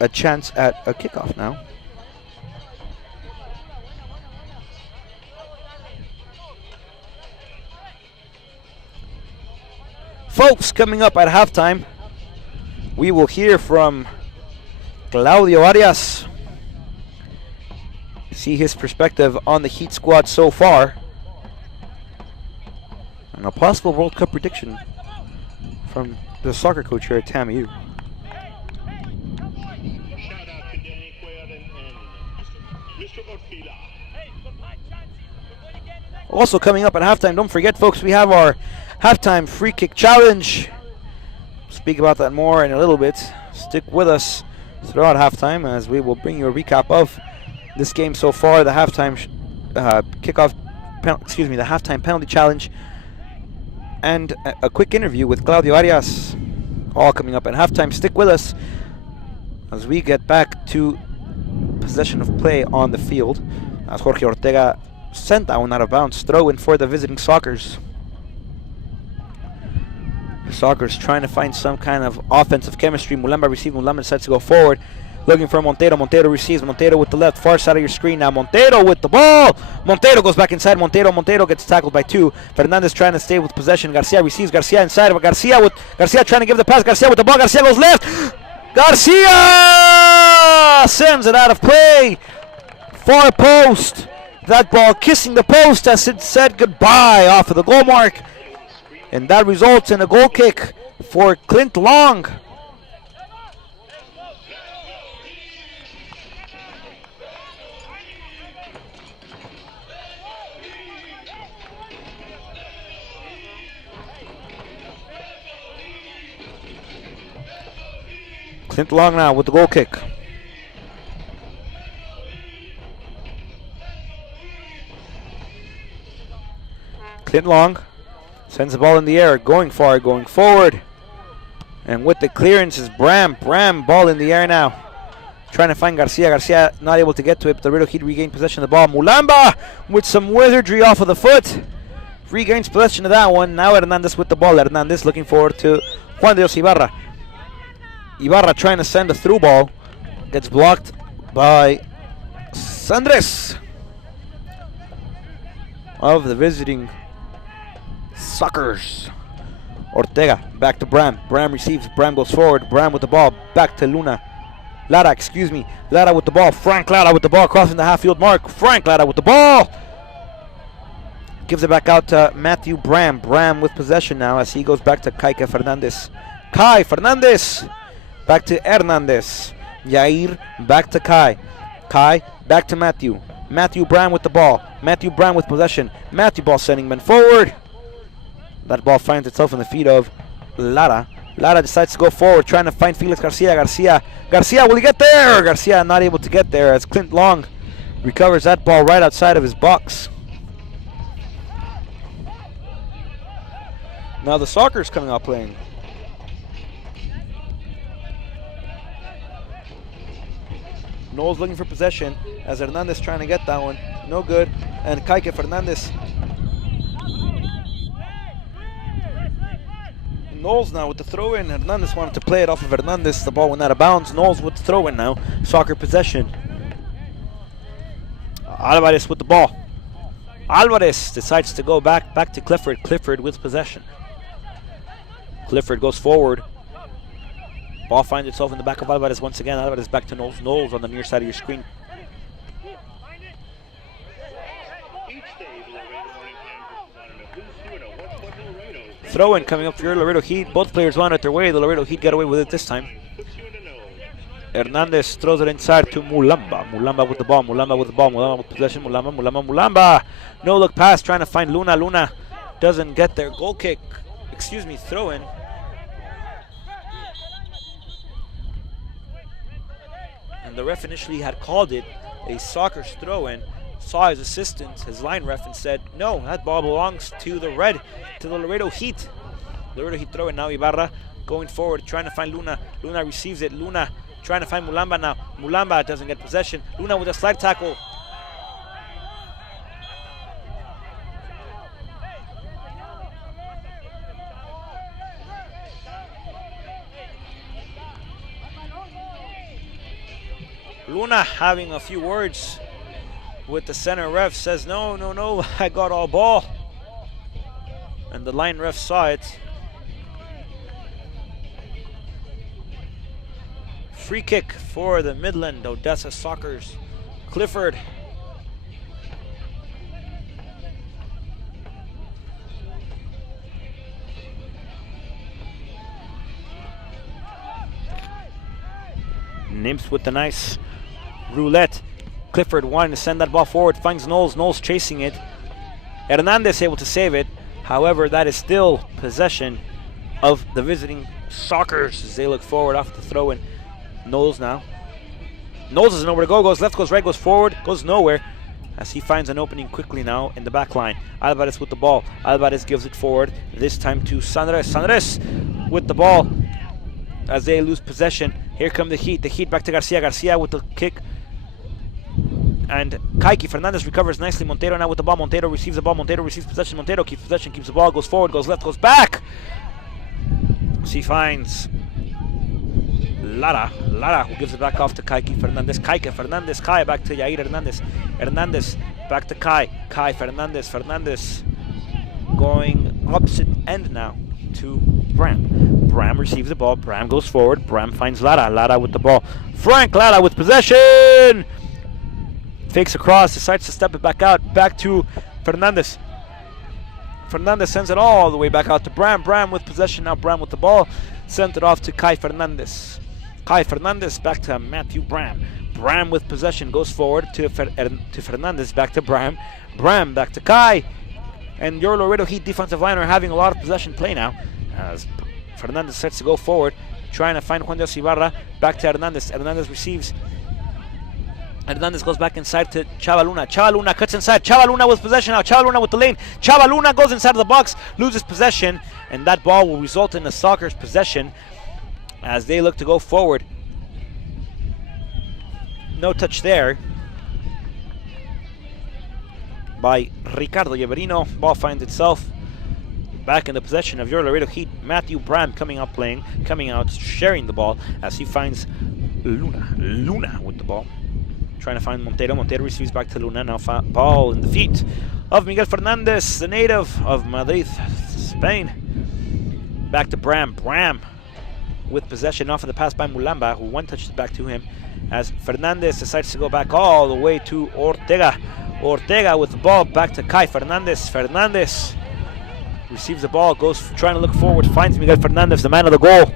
a chance at a kickoff now. Folks, coming up at halftime, we will hear from Claudio Arias. See his perspective on the Heat squad so far. And a possible World Cup prediction from the soccer coach here at TAMU. Also coming up at halftime, don't forget folks, we have our halftime free kick challenge. Speak about that more in a little bit. Stick with us throughout halftime as we will bring you a recap of this game so far, the halftime the halftime penalty challenge, and a quick interview with Claudio Arias. All coming up at halftime. Stick with us as we get back to possession of play on the field as Jorge Ortega sent that one out of bounds. Throw in for the visiting Sockers. Sockers trying to find some kind of offensive chemistry. Mulamba receives. Mulamba decides to go forward, looking for Montero. Montero receives. Montero with the left, far side of your screen now. Montero with the ball. Montero goes back inside. Montero gets tackled by two. Fernandez trying to stay with possession. Garcia receives. Garcia inside. Garcia trying to give the pass. Garcia with the ball. Garcia goes left. Garcia sends it out of play. Far post. That ball kissing the post as it said goodbye off of the goal mark. And that results in a goal kick for Clint Long. Clint Long now with the goal kick. Clint Long sends the ball in the air, going far, going forward. And with the clearance is Bram. Bram, ball in the air now. Trying to find Garcia. Garcia not able to get to it, but the Laredo Heat regain possession of the ball. Mulamba with some wizardry off of the foot. Regains possession of that one. Now Hernandez with the ball. Hernandez looking forward to Juan de Dios Ibarra. Ibarra trying to send a through ball. Gets blocked by Sandres of the visiting Sockers. Ortega back to Bram. Bram receives. Bram goes forward. Bram with the ball. Back to Lara, Lara with the ball. Frank Lara with the ball crossing the half-field mark. Frank Lara with the ball. Gives it back out to Matthew Bram. Bram with possession now as he goes back to Kaike Fernandez. Kai Fernandez. Back to Hernandez. Yair back to Kai. Kai back to Matthew. Matthew Bram with the ball. Matthew Bram with possession. Matthew ball sending men forward. That ball finds itself in the feet of Lara. Lara decides to go forward, trying to find Felix Garcia. Garcia, will he get there? Garcia not able to get there as Clint Long recovers that ball right outside of his box. Now the Sockers coming out playing. Knowles looking for possession as Hernandez trying to get that one. No good. And Kike Fernandez. Knowles now with the throw in. Hernandez wanted to play it off of Hernandez. The ball went out of bounds. Knowles with the throw in now. Soccer possession. Alvarez with the ball. Alvarez decides to go back to Clifford. Clifford with possession. Clifford goes forward. Ball finds itself in the back of Alvarez once again. Alvarez back to Knowles. Knowles on the near side of your screen. Throw in coming up for your Laredo Heat. Both players won it their way. The Laredo Heat got away with it this time. Hernandez throws it inside to Mulamba. Mulamba with the ball. Mulamba with the ball. Mulamba with possession. Mulamba. No look pass trying to find Luna. Luna doesn't get there. Goal kick. Throw in. And the ref initially had called it a Sockers throw in. Saw his assistant, his line ref, and said, no, that ball belongs to the Laredo Heat. Laredo Heat throw in now. Ibarra going forward, trying to find Luna. Luna receives it. Luna trying to find Mulamba now. Mulamba doesn't get possession. Luna with a slide tackle. Luna having a few words with the center ref, says no, I got all ball. And the line ref saw it. Free kick for the Midland-Odessa Sockers. Clifford. Nimps with the nice roulette. Clifford wanting to send that ball forward, finds Knowles. Knowles chasing it. Hernandez able to save it. However, that is still possession of the visiting Sockers as they look forward off the throw in. Knowles now. Knowles doesn't know where to go. Goes left, goes right, goes forward, goes nowhere as he finds an opening quickly now in the back line. Alvarez with the ball. Alvarez gives it forward, this time to Sanres. Sanres with the ball as they lose possession. Here come the Heat. The Heat back to Garcia. Garcia with the kick. And Kike Fernandez recovers nicely. Montero now with the ball. Montero receives the ball. Montero receives possession. Montero keeps possession, keeps the ball, goes forward, goes left, goes back. She finds Lara. Lara who gives it back off to Kike Fernandez. Kike Fernandez. Kai back to Yair Hernandez. Hernandez back to Kai. Kai Fernandez. Fernandez going opposite end now to Bram. Bram receives the ball. Bram goes forward. Bram finds Lara. Lara with the ball. Frank Lara with possession. Fakes across, decides to step it back out, back to Fernandez. Fernandez sends it all the way back out to Bram. Bram with possession now. Bram with the ball. Sent it off to Kai Fernandez. Kai Fernandez back to Matthew Bram. Bram with possession goes forward to Fernandez, back to Bram. Bram back to Kai. And your Laredo Heat defensive line are having a lot of possession play now as Fernandez starts to go forward, trying to find Juan Dios Ibarra. Back to Hernandez. Hernandez receives. Hernandez goes back inside to Chavaluna. Chavaluna cuts inside. Chavaluna with possession now. Chavaluna with the lane. Chavaluna goes inside of the box, loses possession, and that ball will result in the Sockers' possession as they look to go forward. No touch there by Ricardo Lleverino. Ball finds itself back in the possession of your Laredo Heat. Matthew Bram coming out, sharing the ball as he finds Luna with the ball. Trying to find Montero. Montero receives back to Luna. Now ball in the feet of Miguel Fernandez, the native of Madrid, Spain. Back to Bram. Bram with possession off of the pass by Mulamba, who one touched it back to him as Fernandez decides to go back all the way to Ortega. Ortega with the ball back to Kai Fernandez. Fernandez receives the ball, goes trying to look forward, finds Miguel Fernandez, the man of the goal.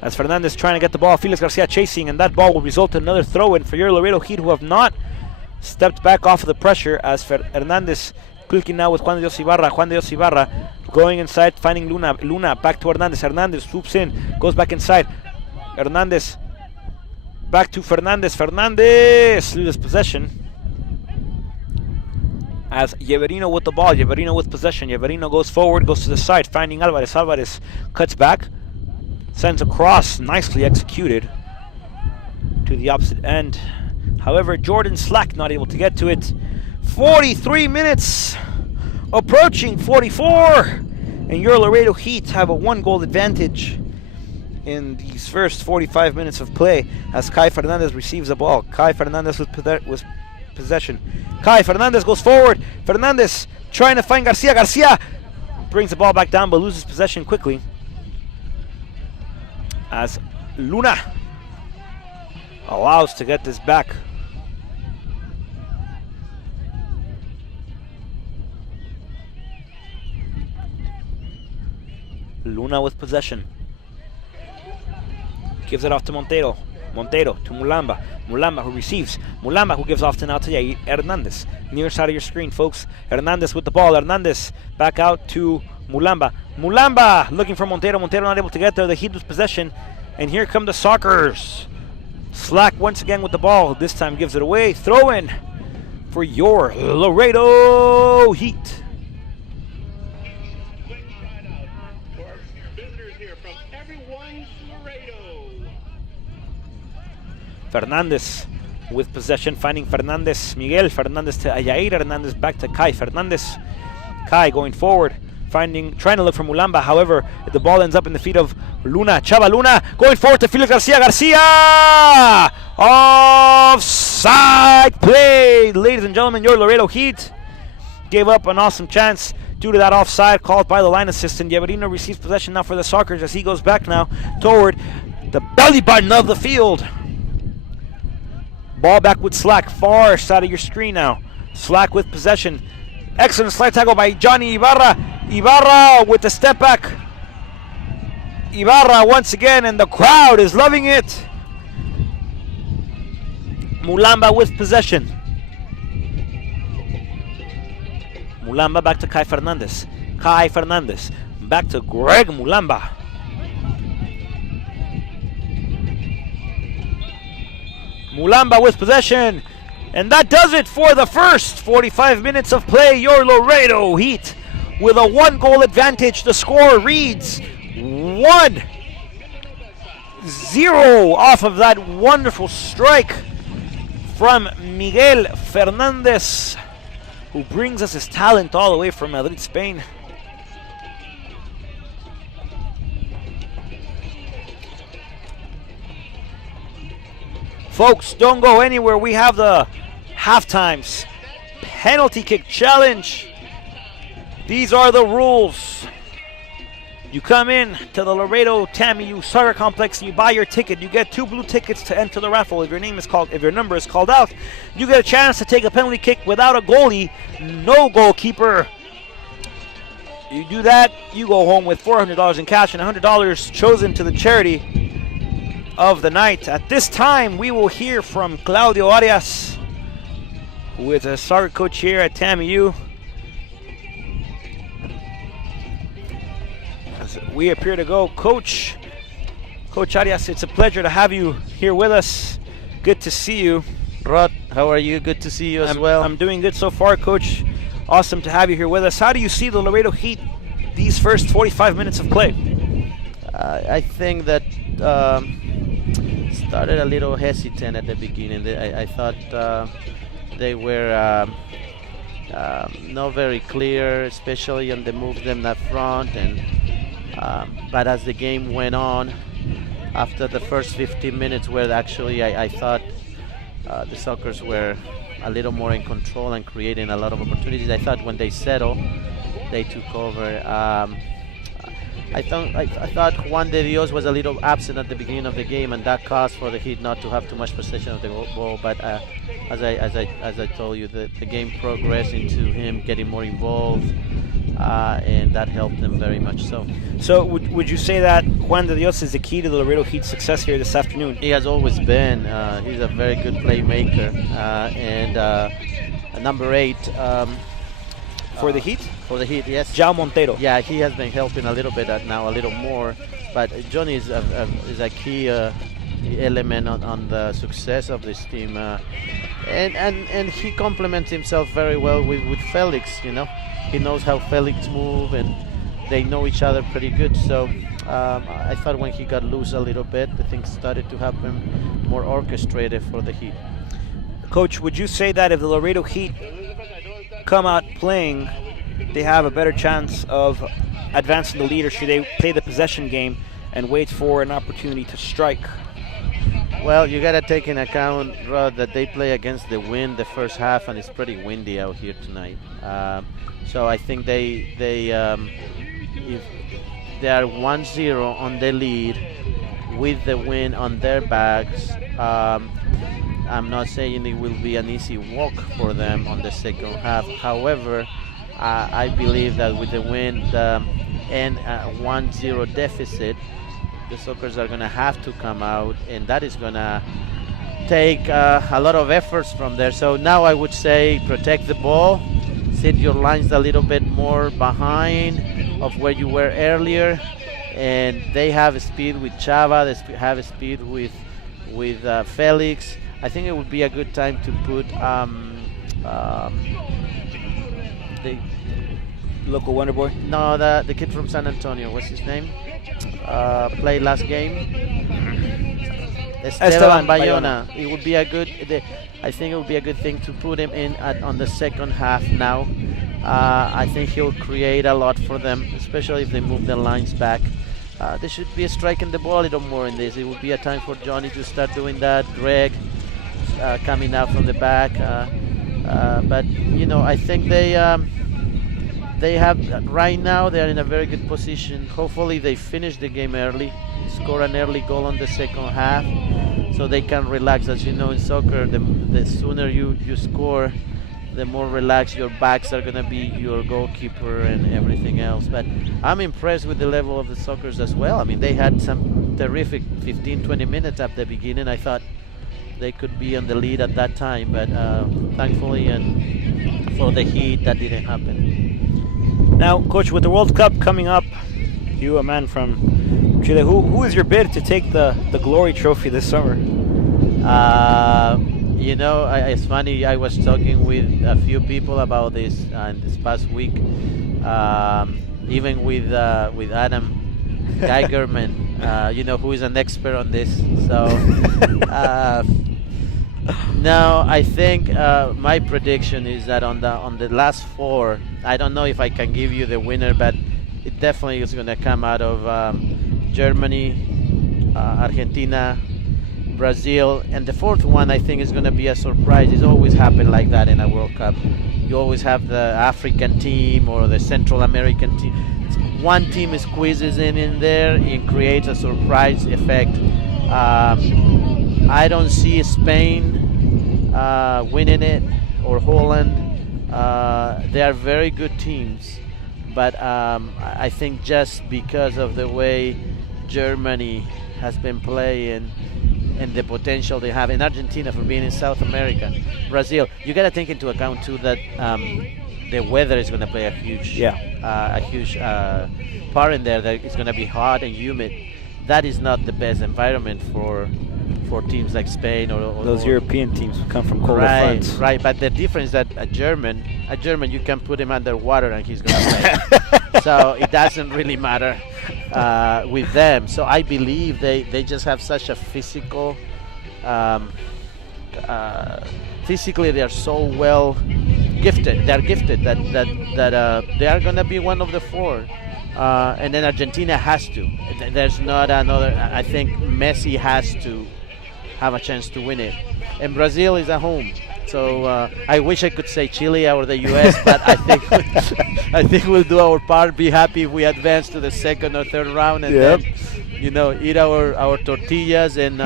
As Fernandez trying to get the ball, Felix Garcia chasing, and that ball will result in another throw-in for your Laredo Heat, who have not stepped back off of the pressure as Hernandez clicking now with Juan Dios Ibarra. Juan Dios Ibarra Going inside, finding Luna. Luna back to Hernandez. Hernandez swoops in, goes back inside. Hernandez back to Fernandez. Fernandez loses possession. As Yeverino with the ball. Yeverino with possession. Yeverino goes forward, goes to the side, finding Alvarez. Alvarez cuts back, sends a cross, nicely executed to the opposite end. However, Jordan Slack not able to get to it. 43 minutes, approaching 44, and your Laredo Heat have a 1-goal advantage in these first 45 minutes of play as Kai Fernandez receives the ball. Kai Fernandez with possession. Kai Fernandez goes forward. Fernandez trying to find Garcia. Garcia brings the ball back down but loses possession quickly as Luna allows to get this back. Luna with possession. Gives it off to Montero. Montero to Mulamba. Mulamba who receives. Mulamba who gives off to now to Yair Hernandez. Near side of your screen, folks. Hernandez with the ball. Hernandez back out to Mulamba. Mulamba looking for Montero. Montero not able to get there. The Heat with possession. And here come the Sockers. Slack once again with the ball. This time gives it away. Throw in for your Laredo Heat. Fernandez with possession, finding Fernandez. Miguel Fernandez to Yair Hernandez, back to Kai Fernandez. Kai going forward, trying to look for Mulamba. However, the ball ends up in the feet of Luna. Chava Luna going forward to Felix Garcia. Garcia! Offside play! Ladies and gentlemen, your Laredo Heat gave up an awesome chance due to that offside called by the line assistant. Yeverino receives possession now for the Sockers as he goes back now toward the belly button of the field. Ball back with Slack, far side of your screen now. Slack with possession. Excellent slide tackle by Johnny Ibarra. Ibarra with the step back. Ibarra once again, and the crowd is loving it. Mulamba with possession. Mulamba back to Kai Fernandez. Kai Fernandez back to Greg Mulamba. Mulamba with possession, and that does it for the first 45 minutes of play. Your Laredo Heat with a 1-goal advantage. The score reads 1-0 off of that wonderful strike from Miguel Fernandez, who brings us his talent all the way from Madrid, Spain. Folks, don't go anywhere. We have the halftimes penalty kick challenge. These are the rules. You come in to the Laredo TAMU Soccer Complex, you buy your ticket. You get 2 blue tickets to enter the raffle. If your number is called out, you get a chance to take a penalty kick without a goalie, no goalkeeper. You do that, you go home with $400 in cash and $100 chosen to the charity of the night. At this time, we will hear from Claudio Arias, who is a soccer coach here at TAMU. As we appear to go, Coach Arias, it's a pleasure to have you here with us. Good to see you. Rod, how are you? Good to see you as well. I'm doing good so far, Coach. Awesome to have you here with us. How do you see the Laredo Heat these first 45 minutes of play? I think that started a little hesitant at the beginning. I thought they were not very clear, especially on the movement up front. And but as the game went on, after the first 15 minutes, where actually I thought the Sockers were a little more in control and creating a lot of opportunities. I thought when they settled, they took over. I thought Juan de Dios was a little absent at the beginning of the game, and that caused for the Heat not to have too much possession of the ball. But as I told you, the game progressed into him getting more involved, and that helped them very much. So would you say that Juan de Dios is the key to the Laredo Heat's success here this afternoon? He has always been. He's a very good playmaker, and number 8 for the Heat. For the Heat, yes. Jao Montero. Yeah, he has been helping a little bit now, a little more. But Johnny is a key element on the success of this team, and he complements himself very well with Felix. He knows how Felix move, and they know each other pretty good. So I thought when he got loose a little bit, the things started to happen more orchestrated for the Heat. Coach, would you say that if the Laredo Heat come out playing, they have a better chance of advancing the lead, or should they play the possession game and wait for an opportunity to strike? Well, you got to take in account, Rod, that they play against the wind the first half, and it's pretty windy out here tonight. So I think if they are 1-0 on the lead with the wind on their backs, I'm not saying it will be an easy walk for them on the second half. However, I believe that with the wind and a 1-0 deficit, the Sockers are going to have to come out, and that is going to take a lot of efforts from there. So now I would say protect the ball, set your lines a little bit more behind of where you were earlier, and they have speed with Chava, they have speed with Felix. I think it would be a good time to put the Local Wonder Boy? No, the kid from San Antonio. What's his name? Played last game. Esteban Bayona. It would be a good. I think it would be a good thing to put him in on the second half now. I think he'll create a lot for them, especially if they move the lines back. They should be striking the ball a little more in this. It would be a time for Johnny to start doing that. Greg coming out from the back. But I think they have right now. They are in a very good position. Hopefully, they finish the game early, score an early goal on the second half, so they can relax. As you know, in soccer, the sooner you score, the more relaxed your backs are going to be, your goalkeeper and everything else. But I'm impressed with the level of the Sockers as well. I mean, they had some terrific 15-20 minutes at the beginning. I thought they could be on the lead at that time, but thankfully, and for the Heat, that didn't happen. Now, Coach, with the World Cup coming up, you, a man from Chile, who is your bid to take the Glory Trophy this summer? It's funny. I was talking with a few people about this this past week, even with Adam Geigerman, who is an expert on this. So now I think my prediction is that on the last four, I don't know if I can give you the winner, but it definitely is going to come out of Germany, Argentina, Brazil, and the fourth one I think is going to be a surprise. It's always happened like that in a World Cup. You always have the African team or the Central American team. One team squeezes in there and creates a surprise effect. I don't see Spain winning it or Holland. They are very good teams, but I think just because of the way Germany has been playing and the potential they have in Argentina for being in South America, Brazil, you got to take into account too that the weather is going to play a huge part in there. That it's going to be hot and humid. That is not the best environment for teams like Spain or those European teams who come from colder fronts. Right. But the difference is that a German, you can put him underwater and he's going to play. So it doesn't really matter with them. So I believe they just have such a physical. Physically, they are so well gifted. They are gifted that they are going to be one of the four. And then Argentina has to. There's not another. I think Messi has to have a chance to win it. And Brazil is at home. So I wish I could say Chile or the U.S., but I think we'll do our part. Be happy if we advance to the second or third round, and then eat our tortillas and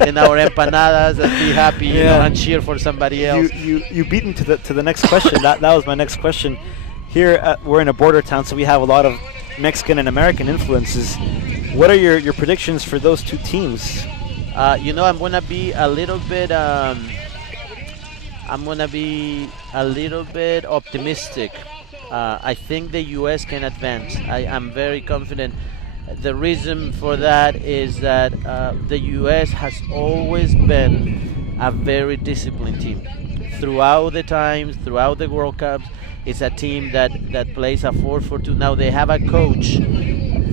and our empanadas and be happy, and cheer for somebody else. You beat me to the next question. that was my next question. Here we're in a border town, so we have a lot of Mexican and American influences. What are your predictions for those two teams? I'm gonna be a little bit. I'm gonna be a little bit optimistic. I think the U.S. can advance. I am very confident. The reason for that is that the U.S. has always been a very disciplined team. Throughout the times, throughout the World Cups, it's a team that plays a 4-4-2. Now they have a coach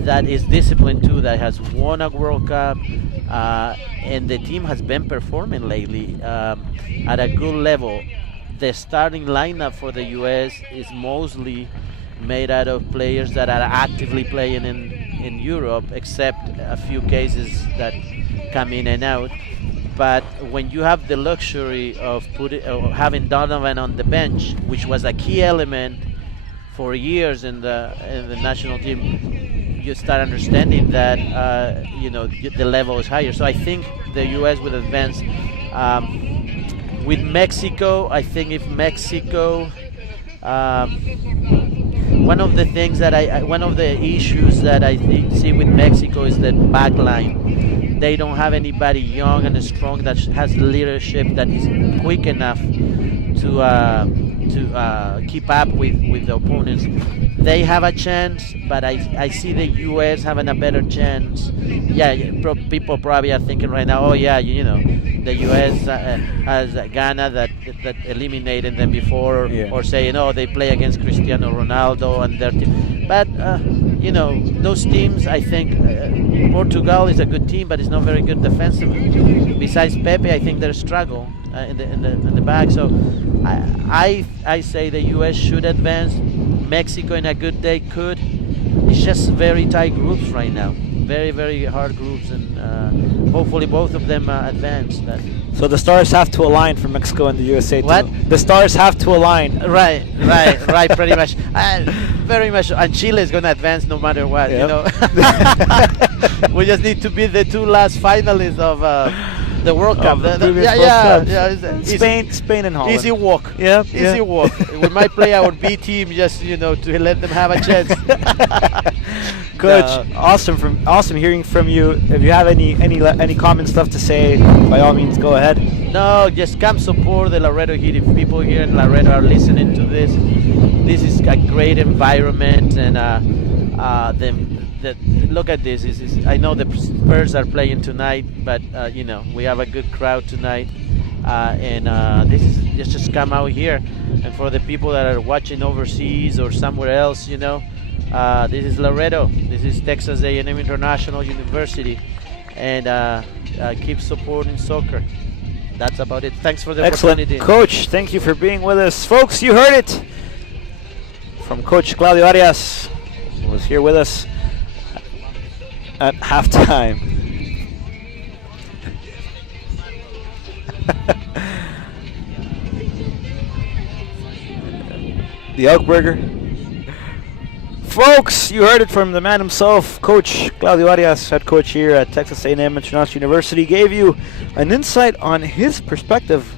that is disciplined too, that has won a World Cup, and the team has been performing lately at a good level. The starting lineup for the U.S. is mostly made out of players that are actively playing in Europe, except a few cases that come in and out. But when you have the luxury of having Donovan on the bench, which was a key element for years in the national team, you start understanding that the level is higher. So I think the U.S. will advance. With Mexico, I think if Mexico, one of the things that one of the issues that I see with Mexico is the back line. They don't have anybody young and strong that has leadership, that is quick enough to keep up with the opponents. They have a chance, but I see the U.S. having a better chance. Yeah, people probably are thinking right now, oh yeah, the U.S. has Ghana that eliminated them before, or saying, oh, they play against Cristiano Ronaldo and their team. But those teams, I think Portugal is a good team, but it's not very good defensively. Besides Pepe, I think they struggle in the back. So I say the U.S. should advance. Mexico in a good day could. It's just very tight groups right now. Very, very hard groups, and hopefully both of them advance. So the stars have to align for Mexico and the USA. What? The stars have to align. Right, pretty much. Very much. And Chile is going to advance no matter what, We just need to be the two last finalists of the World Cup. Spain and Holland. Easy walk. Easy walk. We might play our B team just, to let them have a chance. Coach, awesome hearing from you. If you have any common stuff to say, by all means, go ahead. No, just come support the Laredo Heat. If people here in Laredo are listening to this is a great environment, and look at this. I know the Spurs are playing tonight, but we have a good crowd tonight, and this is just come out here. And for the people that are watching overseas or somewhere else, this is Laredo. This is Texas A&M International University, and keep supporting soccer. That's about it. Thanks for the opportunity. Coach, thank you for being with us. Folks, you heard it from Coach Claudio Arias, who was here with us at halftime. The Elk Burger. Folks, you heard it from the man himself, Coach Claudio Arias, head coach here at Texas A&M International University, gave you an insight on his perspective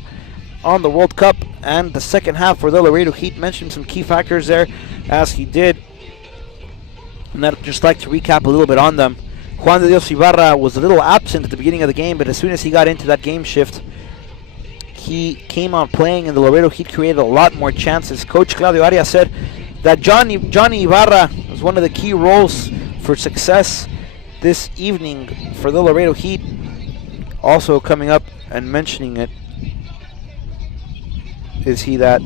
on the World Cup and the second half for the Laredo Heat. Mentioned some key factors there, as he did, and I'd just like to recap a little bit on them. Juan de Dios Ibarra was a little absent at the beginning of the game, but as soon as he got into that game shift, he came on playing, and the Laredo Heat created a lot more chances. Coach Claudio Arias said that Johnny Ibarra was one of the key roles for success this evening for the Laredo Heat. Also coming up and mentioning it is that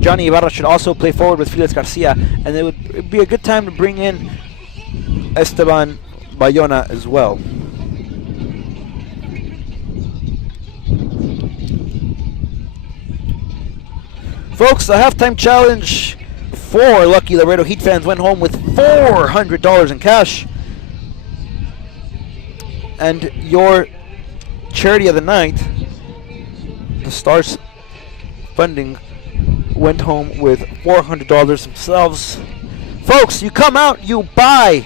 Johnny Ibarra should also play forward with Felix Garcia, and it would be a good time to bring in Esteban Bayona as well. Folks, the halftime challenge for lucky Laredo Heat fans went home with $400 in cash. And your charity of the night, the Stars Funding, went home with $400 themselves. Folks, you come out, you buy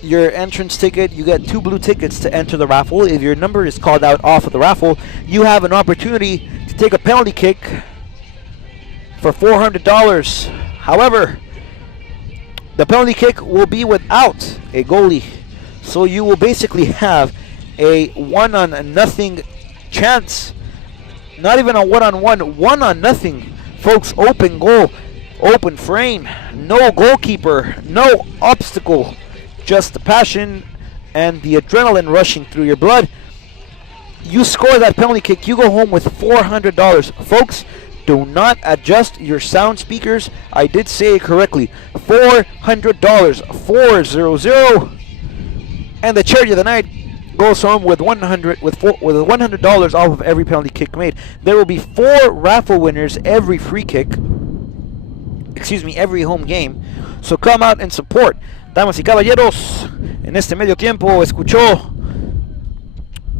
your entrance ticket, you get 2 blue tickets to enter the raffle. If your number is called out off of the raffle, you have an opportunity to take a penalty kick for $400. However, the penalty kick will be without a goalie, so you will basically have a 1-on-0 chance Not even a one-on-one, 1-0. Folks, open goal, open frame, no goalkeeper, no obstacle, just the passion and the adrenaline rushing through your blood. You score that penalty kick, you go home with $400. Folks, do not adjust your sound speakers. I did say it correctly. $400, 400. And the charity of the night goes home with $100 off of every penalty kick made. There will be 4 raffle winners every free kick. Every home game. So come out and support. Damas y caballeros, en este medio tiempo escuchó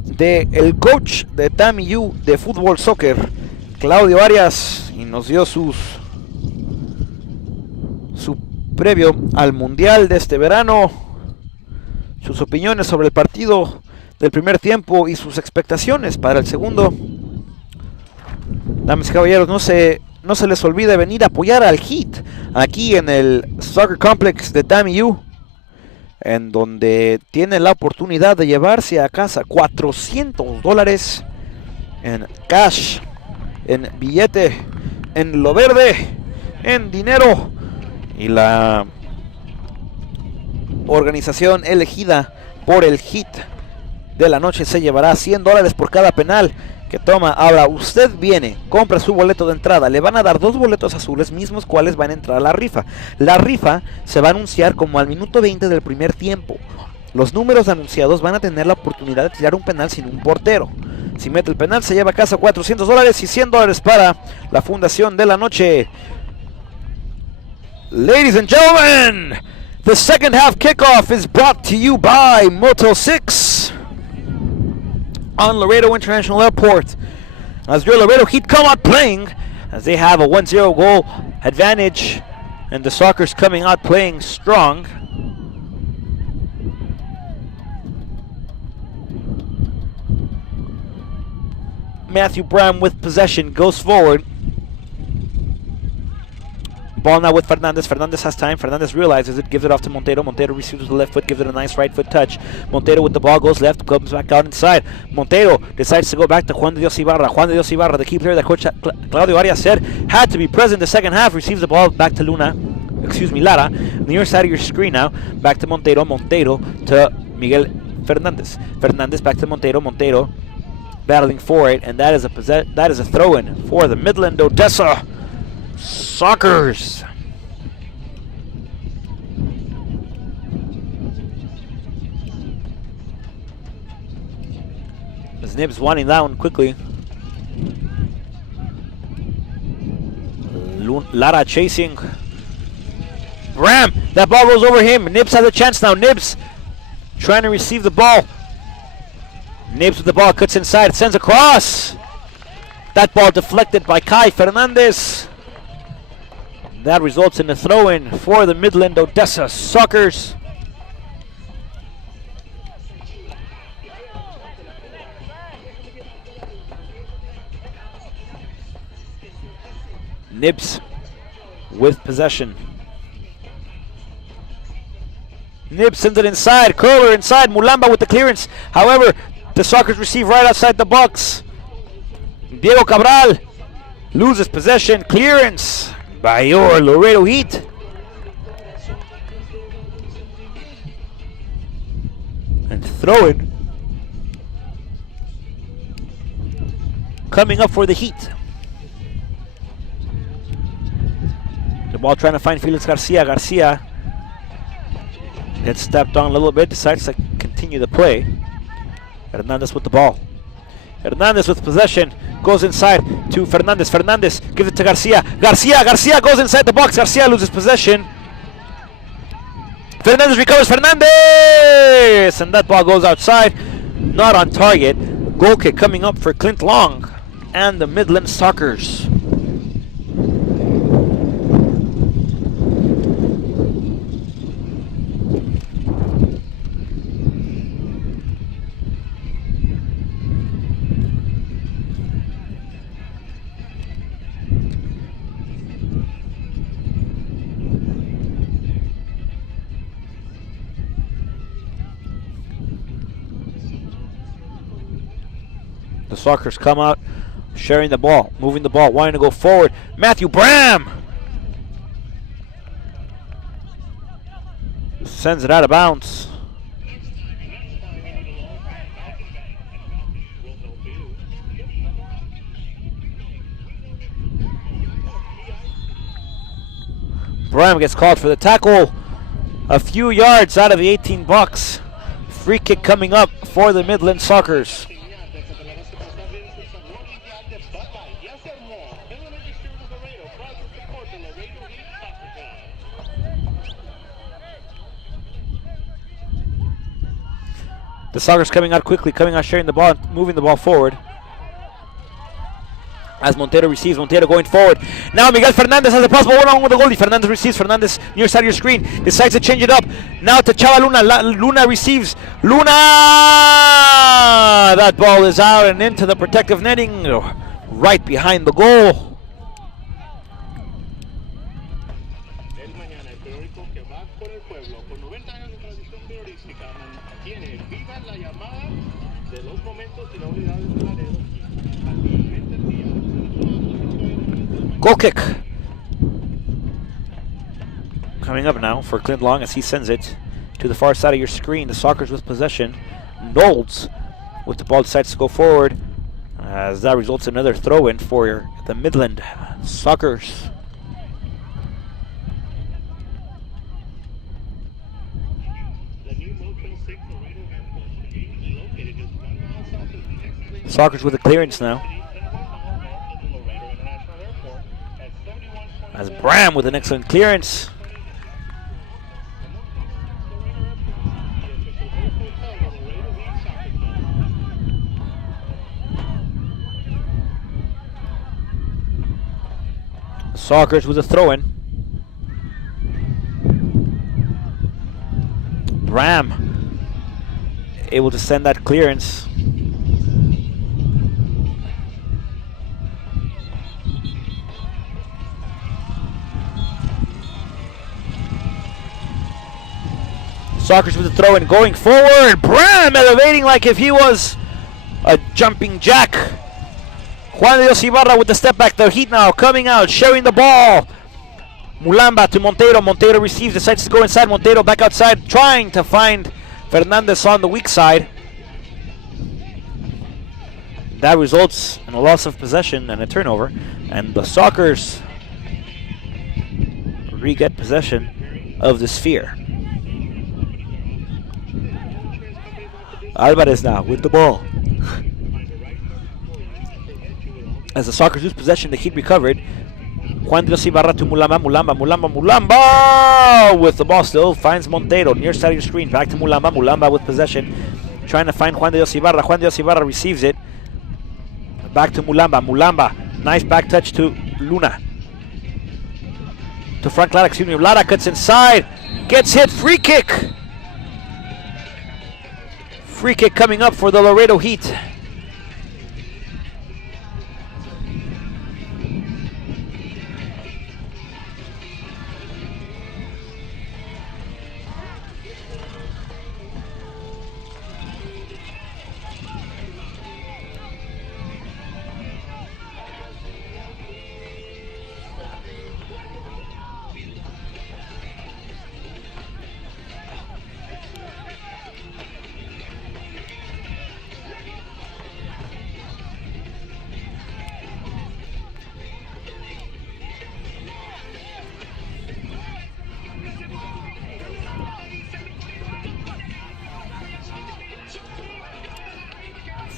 de el coach de TAMIU de fútbol soccer, Claudio Arias, y nos dio su previo al mundial de este verano, sus opiniones sobre el partido del primer tiempo y sus expectaciones para el segundo. Damas y caballeros, no se les olvide venir a apoyar al Heat aquí en el Soccer Complex de TAMIU, en donde tiene la oportunidad de llevarse a casa $400 en cash, en billete, en lo verde, en dinero. Y la organización elegida por el Heat de la noche se llevará $100 por cada penal que toma. Ahora usted viene, compra su boleto de entrada, le van a dar 2 boletos azules, mismos cuales van a entrar a la rifa. La rifa se va a anunciar como al minuto 20 del primer tiempo. Los números anunciados van a tener la oportunidad de tirar un penal sin un portero. Si mete el penal se lleva a casa $400 y $100 para la fundación de la noche. Ladies and gentlemen, the second half kickoff is brought to you by Motel 6 on Laredo International Airport. As your Laredo Heat come out playing, as they have a 1-0 goal advantage, and the Sockers coming out playing strong. Matthew Brown with possession goes forward. Ball now with Fernandez. Fernandez has time. Fernandez realizes it, gives it off to Montero. Montero receives with the left foot, gives it a nice right foot touch. Montero with the ball goes left, comes back out inside. Montero decides to go back to Juan de Dios Ibarra. Juan de Dios Ibarra, the key player that Coach Claudio Arias said had to be present the second half, receives the ball back to Lara. Near side of your screen now. Back to Montero. Montero to Miguel Fernandez. Fernandez back to Montero. Montero battling for it, and that is a throw-in for the Midland-Odessa Sockers. As Nibs winding down quickly. Lara chasing. Ram! That ball rolls over him. Nibs has a chance now. Nibs trying to receive the ball. Nibs with the ball, cuts inside, sends across. That ball deflected by Kai Fernandez. That results in a throw-in for the Midland-Odessa Sockers. Nibs with possession. Nibs sends it inside. Curler inside. Mulamba with the clearance. However, the Sockers receive right outside the box. Diego Cabral loses possession. Clearance by your Laredo Heat. And throw it coming up for the Heat. The ball trying to find Felix Garcia. Garcia gets stepped on a little bit, decides to continue the play. Hernandez with the ball. Hernandez with possession, goes inside to Fernandez. Fernandez gives it to Garcia. Garcia goes inside the box. Garcia loses possession. Fernandez recovers. Fernandez! And that ball goes outside. Not on target. Goal kick coming up for Clint Long and the Midland Sockers. The Sockers come out sharing the ball, moving the ball, wanting to go forward. Matthew Bram sends it out of bounds. Bram gets called for the tackle a few yards out of the 18 box. Free kick coming up for the Midland Sockers. The Sockers coming out quickly, coming out sharing the ball, moving the ball forward. As Montero receives, Montero going forward. Now Miguel Fernandez has a possible one-on-one with the goalie. Fernandez receives, Fernandez near side of your screen. Decides to change it up. Now to Chava Luna. Luna receives. Luna! That ball is out and into the protective netting. Right behind the goal. Goal kick. Coming up now for Clint Long as he sends it to the far side of your screen. The Sockers with possession. Knowles with the ball decides to go forward as that results in another throw-in for the Midland Sockers. Sockers with a clearance now. As Bram with an excellent clearance. Sockers with a throw-in. Bram able to send that clearance. Sockers with the throw and going forward. Bram elevating like if he was a jumping jack. Juan de Dios Ibarra with the step back. The Heat now coming out, sharing the ball. Mulamba to Montero. Montero receives, decides to go inside. Montero back outside, trying to find Fernandez on the weak side. That results in a loss of possession and a turnover. And the Sockers re-get possession of the sphere. Alvarez now with the ball. As the Sockers lose possession, the Heat recovered. Juan de Dios Ibarra to Mulamba. Mulamba with the ball still. Finds Montero near side of your screen. Back to Mulamba. Mulamba with possession. Trying to find Juan de Dios Ibarra. Juan de Dios Ibarra receives it. Back to Mulamba. Mulamba. Nice back touch to Luna. To Frank Lara, excuse me. Lara cuts inside. Gets hit. Free kick. Free kick coming up for the Laredo Heat.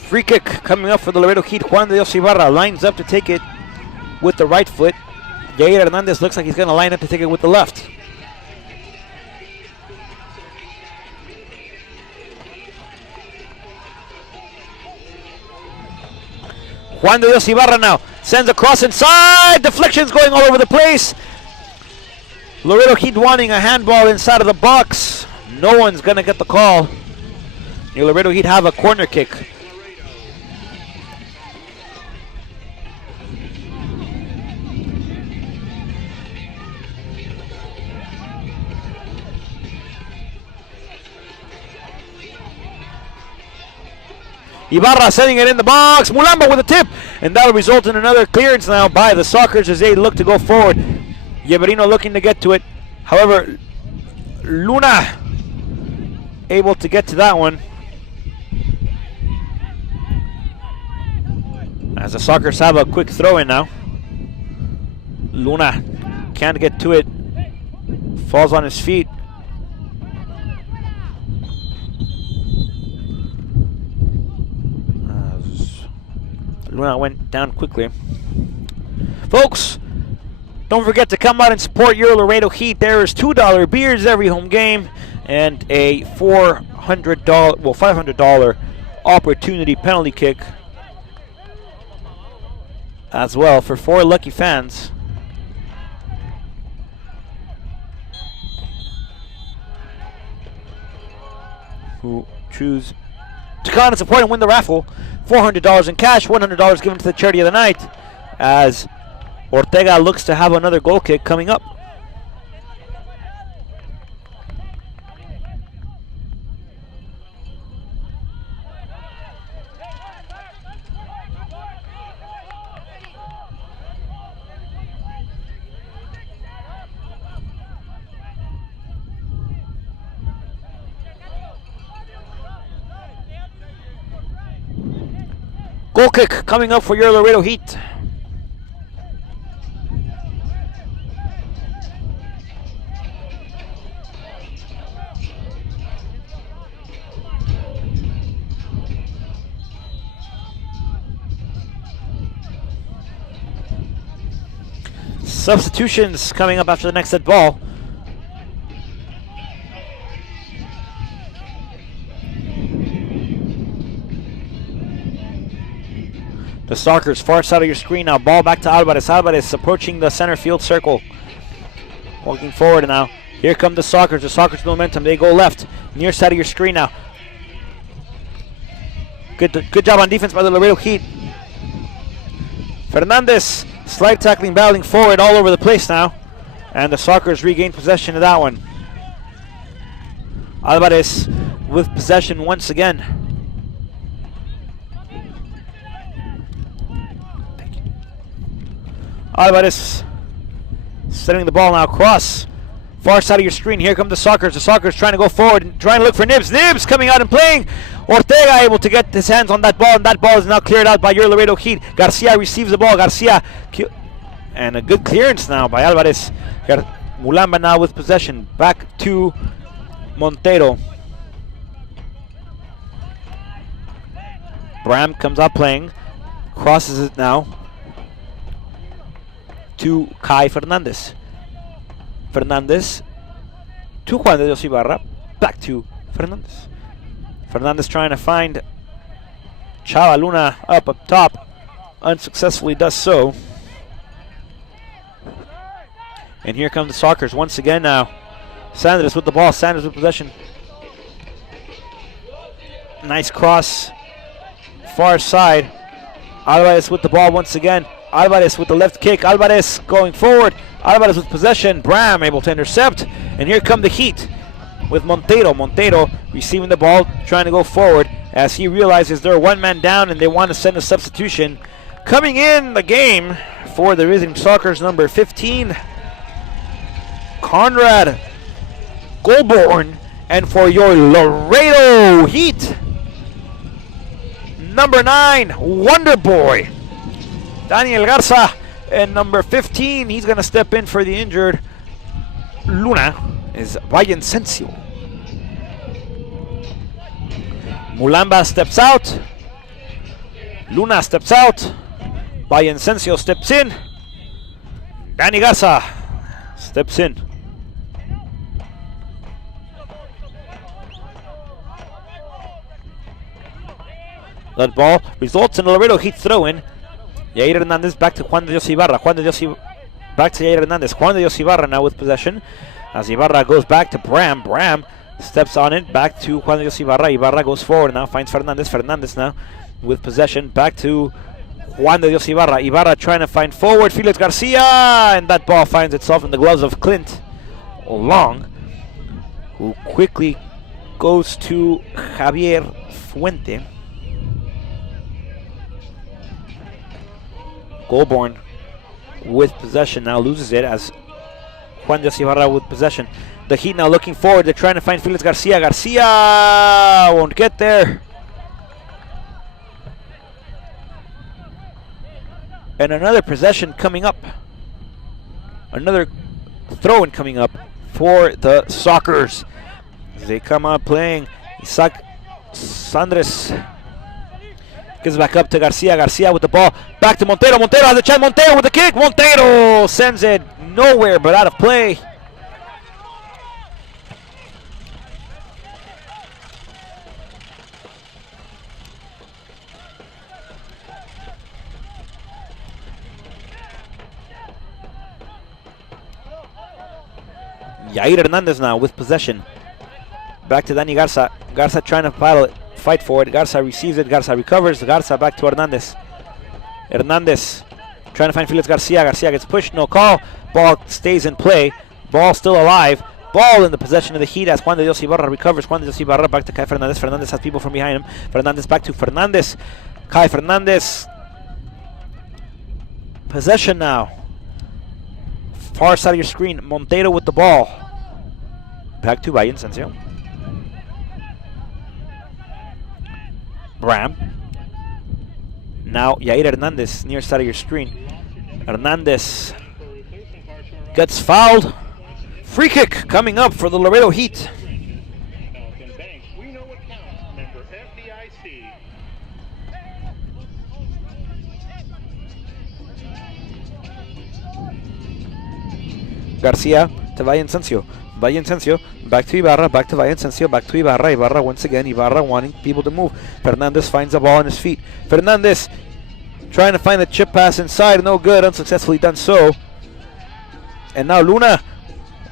Free kick coming up for the Laredo Heat. Juan de Dios Ibarra lines up to take it with the right foot. Jair Hernandez looks like he's going to line up to take it with the left. Juan de Dios Ibarra now sends a cross inside. Deflections going all over the place. Laredo Heat wanting a handball inside of the box. No one's going to get the call. The Laredo Heat have a corner kick. Ibarra sending it in the box. Mulamba with a tip. And that'll result in another clearance now by the Sockers as they look to go forward. Yeverino looking to get to it. However, Luna able to get to that one. As the Sockers have a quick throw in now. Luna can't get to it. Falls on his feet. Luna went down quickly. Folks, don't forget to come out and support your Laredo Heat. There is $2 beers every home game and a $500 opportunity penalty kick as well for 4 lucky fans. Who choose to come and support and win the raffle. $400 in cash, $100 given to the charity of the night as Ortega looks to have another goal kick coming up. Goal kick coming up for your Laredo Heat. Substitutions coming up after the next set ball. The Sockers far side of your screen now. Ball back to Alvarez. Alvarez approaching the center field circle. Walking forward now. Here come the Sockers. The Sockers momentum. They go left. Near side of your screen now. Good job on defense by the Laredo Heat. Fernandez slide tackling, battling forward all over the place now. And the Sockers regain possession of that one. Alvarez with possession once again. Alvarez setting the ball now across. Far side of your screen. Here come the Sockers. The Sockers trying to go forward and trying to look for Nibs. Nibs coming out and playing. Ortega able to get his hands on that ball, and that ball is now cleared out by your Laredo Heat. Garcia receives the ball. Garcia, and a good clearance now by Alvarez. Mulamba now with possession. Back to Montero. Bram comes out playing. Crosses it now to Kai Fernandez. Fernandez to Juan de Dios Ibarra. Back to Fernandez. Fernandez trying to find Chava Luna up top. Unsuccessfully does so. And here comes the Sockers once again now. Sanders with the ball. Sanders with possession. Nice cross. Far side. Alvarez with the ball once again. Alvarez with the left kick. Alvarez going forward. Alvarez with possession. Bram able to intercept. And here come the Heat with Montero. Montero receiving the ball, trying to go forward as he realizes they're one man down and they want to send a substitution. Coming in the game for the visiting Sockers, number 15, Conrad Goldborn. And for your Laredo Heat, number 9, Wonder Boy, Daniel Garza. And number 15, he's going to step in for the injured Luna, is Vallencencio. Mulamba steps out. Luna steps out. Vallencencio steps in. Danny Garza steps in. That ball results in a Laredo Heat throw-in. Yair Hernandez back to Juan de Dios Ibarra. Back to Yair Hernandez. Juan de Dios Ibarra now with possession. As Ibarra goes back to Bram. Bram steps on it. Back to Juan de Dios Ibarra. Ibarra goes forward now. Finds Fernandez. Fernandez now with possession. Back to Juan de Dios Ibarra. Ibarra trying to find forward. Felix Garcia. And that ball finds itself in the gloves of Clint Long, who quickly goes to Javier Fuente. Goulbourne with possession now loses it as Juan de Ibarra with possession. The Heat now looking forward. They're trying to find Felix Garcia. Garcia won't get there. And another possession coming up. Another throw-in coming up for the Sockers. They come out playing. Isaac Sandres gives it back up to Garcia. Garcia with the ball. Back to Montero. Montero has a chance. Montero with the kick. Montero sends it nowhere but out of play. Yair Hernandez now with possession. Back to Dani Garza. Garza trying to fight for it. Garza receives it. Garza recovers. Garza back to Hernandez. Hernandez trying to find Felix Garcia. Garcia gets pushed. No call. Ball stays in play. Ball still alive. Ball in the possession of the Heat as Juan de Dios Ibarra recovers. Juan de Dios Ibarra back to Kai Fernandez. Fernandez has people from behind him. Fernandez back to Fernandez. Kai Fernandez. Possession now. Far side of your screen. Montero with the ball. Back to Villavicencio. Bram. Now Yair Hernandez near side of your screen. Hernandez gets fouled. Free kick coming up for the Laredo Heat. We know what counts. Member FDIC. Garcia to Villavicencio. Villavicencio back to Ibarra, back to Villavicencio, back to Ibarra. Ibarra once again. Ibarra wanting people to move. Fernandez finds the ball on his feet. Fernandez trying to find the chip pass inside. No good. Unsuccessfully done so. And now Luna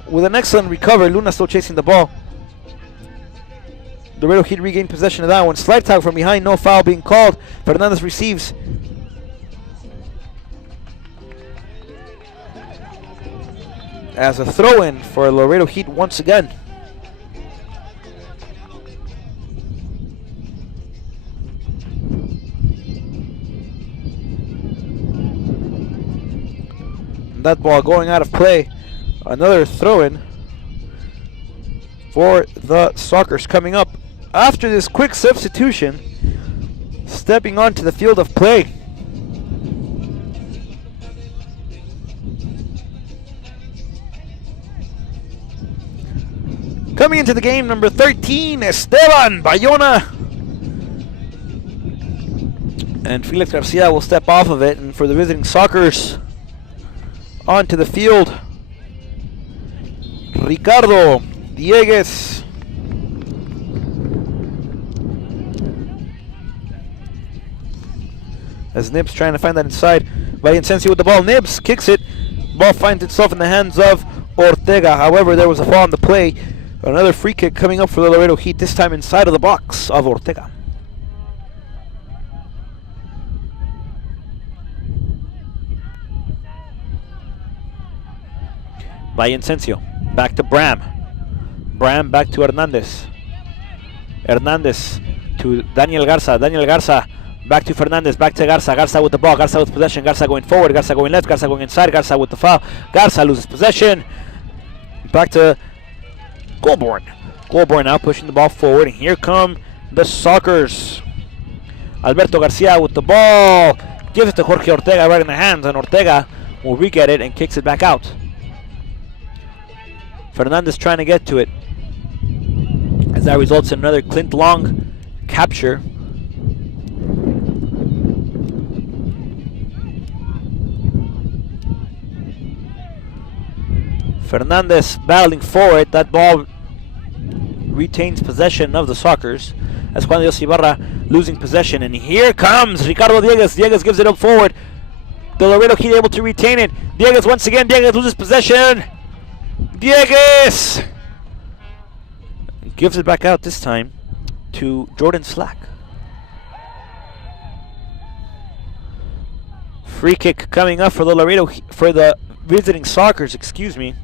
with an excellent recovery. Luna still chasing the ball. The Laredo Heat regained possession of that one. Slide tackle from behind. No foul being called. Fernandez receives. As a throw-in for Laredo Heat once again. That ball going out of play. Another throw-in for the Sockers coming up after this quick substitution. Stepping onto the field of play. Coming into the game, number 13, Esteban Bayona. And Felix Garcia will step off of it, and for the visiting Sockers, onto the field, Ricardo Diegues. As Nibs trying to find that inside. Villavicencio with the ball. Nibs kicks it. Ball finds itself in the hands of Ortega. However, there was a foul on the play. Another free kick coming up for the Laredo Heat, this time inside of the box of Ortega. Villavicencio, back to Bram. Bram back to Hernandez. Hernandez to Daniel Garza. Daniel Garza back to Fernandez, back to Garza. Garza with the ball, Garza with possession. Garza going forward, Garza going left, Garza going inside. Garza with the foul. Garza loses possession. Back to Goulbourne. Goulbourne now pushing the ball forward. And here come the Sockers. Alberto Garcia with the ball. Gives it to Jorge Ortega right in the hands. And Ortega will re-get it and kicks it back out. Fernandez trying to get to it. As that results in another Clint Long capture. Fernandez battling forward. That ball retains possession of the Sockers as Juan de Dios Ibarra losing possession. And here comes Ricardo Diegues. Diegues gives it up forward. The Laredo Heat able to retain it. Diegues once again. Diegues loses possession. Diegues gives it back out this time to Jordan Slack. Free kick coming up for the Laredo for the visiting Sockers. Excuse me.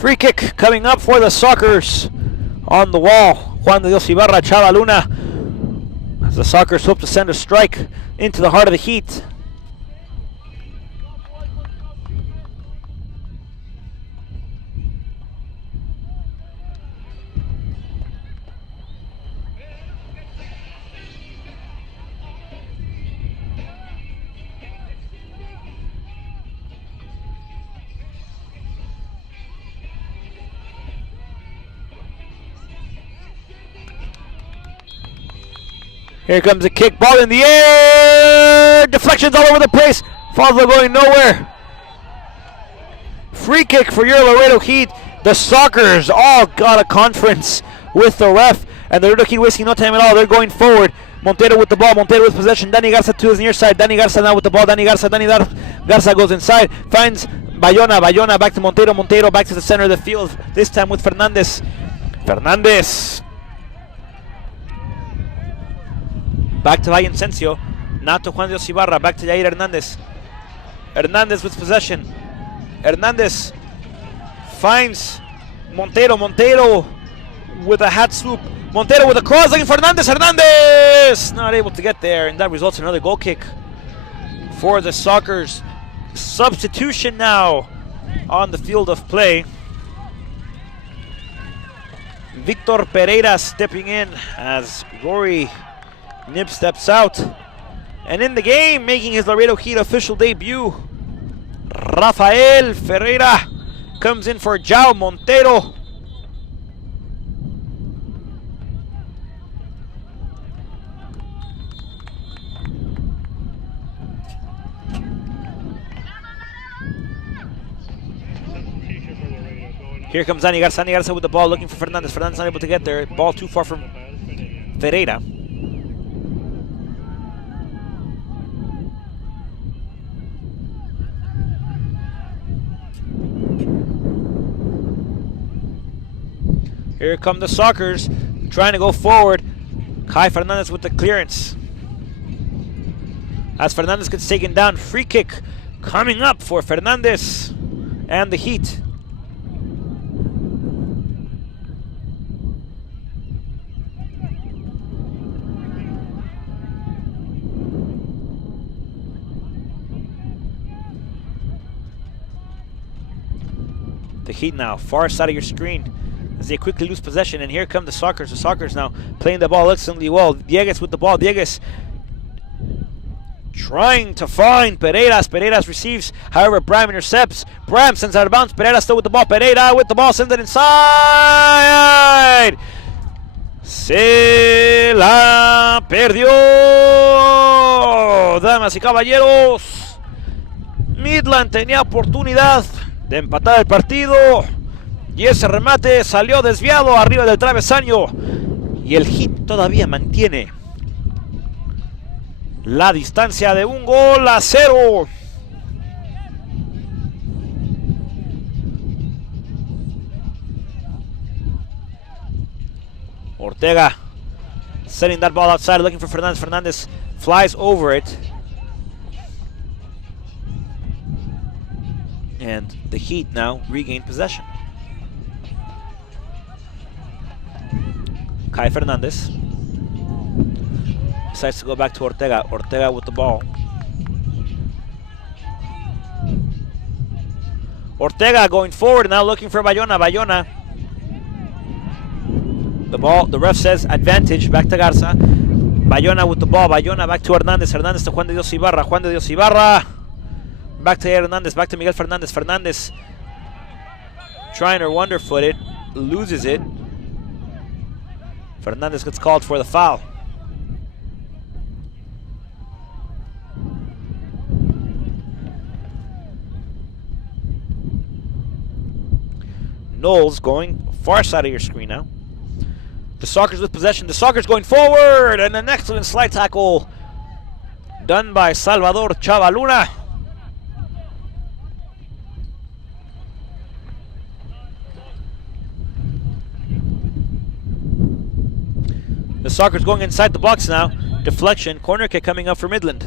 Free kick coming up for the Sockers on the wall. Juan de Dios Ibarra, Chava Luna. As the Sockers hope to send a strike into the heart of the Heat. Here comes a kick, ball in the air, deflections all over the place, Falls going nowhere. Free kick for your Laredo Heat. The Sockers all got a conference with the ref, and the Laredo Heat wasting no time at all. They're going forward. Montero with the ball, Montero with possession, Danny Garza to his near side, Danny Garza now with the ball, Danny Garza goes inside, finds Bayona back to Montero back to the center of the field, this time with Fernandez. Back to Vicencio, now to Juan Dios Ibarra, back to Jair Hernandez with possession. Hernandez finds Montero with a hat swoop. Montero with a cross looking for Hernandez not able to get there, and that results in another goal kick for the Sockers. Substitution now on the field of play. Victor Pereira stepping in as Rory Nib steps out. And in the game, making his Laredo Heat official debut, Rafael Ferreira comes in for João Montero. Here comes Dani Garza with the ball, looking for Fernandez. Fernandez not able to get there. Ball too far from Ferreira. Here come the Sockers, trying to go forward. Kai Fernandez with the clearance. As Fernandez gets taken down, free kick coming up for Fernandez and the Heat. The Heat now, far side of your screen, as they quickly lose possession, and here come the Sockers. The Sockers now playing the ball excellently well. Dieguez with the ball. Dieguez trying to find Pereira receives, however, Bram intercepts. Bram sends out of bounds. Pereira still with the ball. Pereira with the ball, sends it inside. Se la perdió. Damas y caballeros, Midland tenía oportunidad de empatar el partido, y ese remate salió desviado arriba del travesaño, y el Heat todavía mantiene la distancia de 1-0. Ortega setting that ball outside, looking for Fernandez. Fernandez flies over it, and the Heat now regain possession. Kai Fernandez decides to go back to Ortega. Ortega with the ball. Ortega going forward, now looking for Bayona. The ball, the ref says advantage, back to Garza. Bayona with the ball. Bayona back to Hernandez. Hernandez to Juan de Dios Ibarra. Back to Hernandez, back to Miguel Fernandez. Fernandez trying to wonder-foot it, loses it. Fernandez gets called for the foul. Knowles going far side of your screen now. The Sockers with possession. The Sockers going forward, and an excellent slide tackle done by Salvador Chava Luna. The Sockers going inside the box now. Deflection, corner kick coming up for Midland.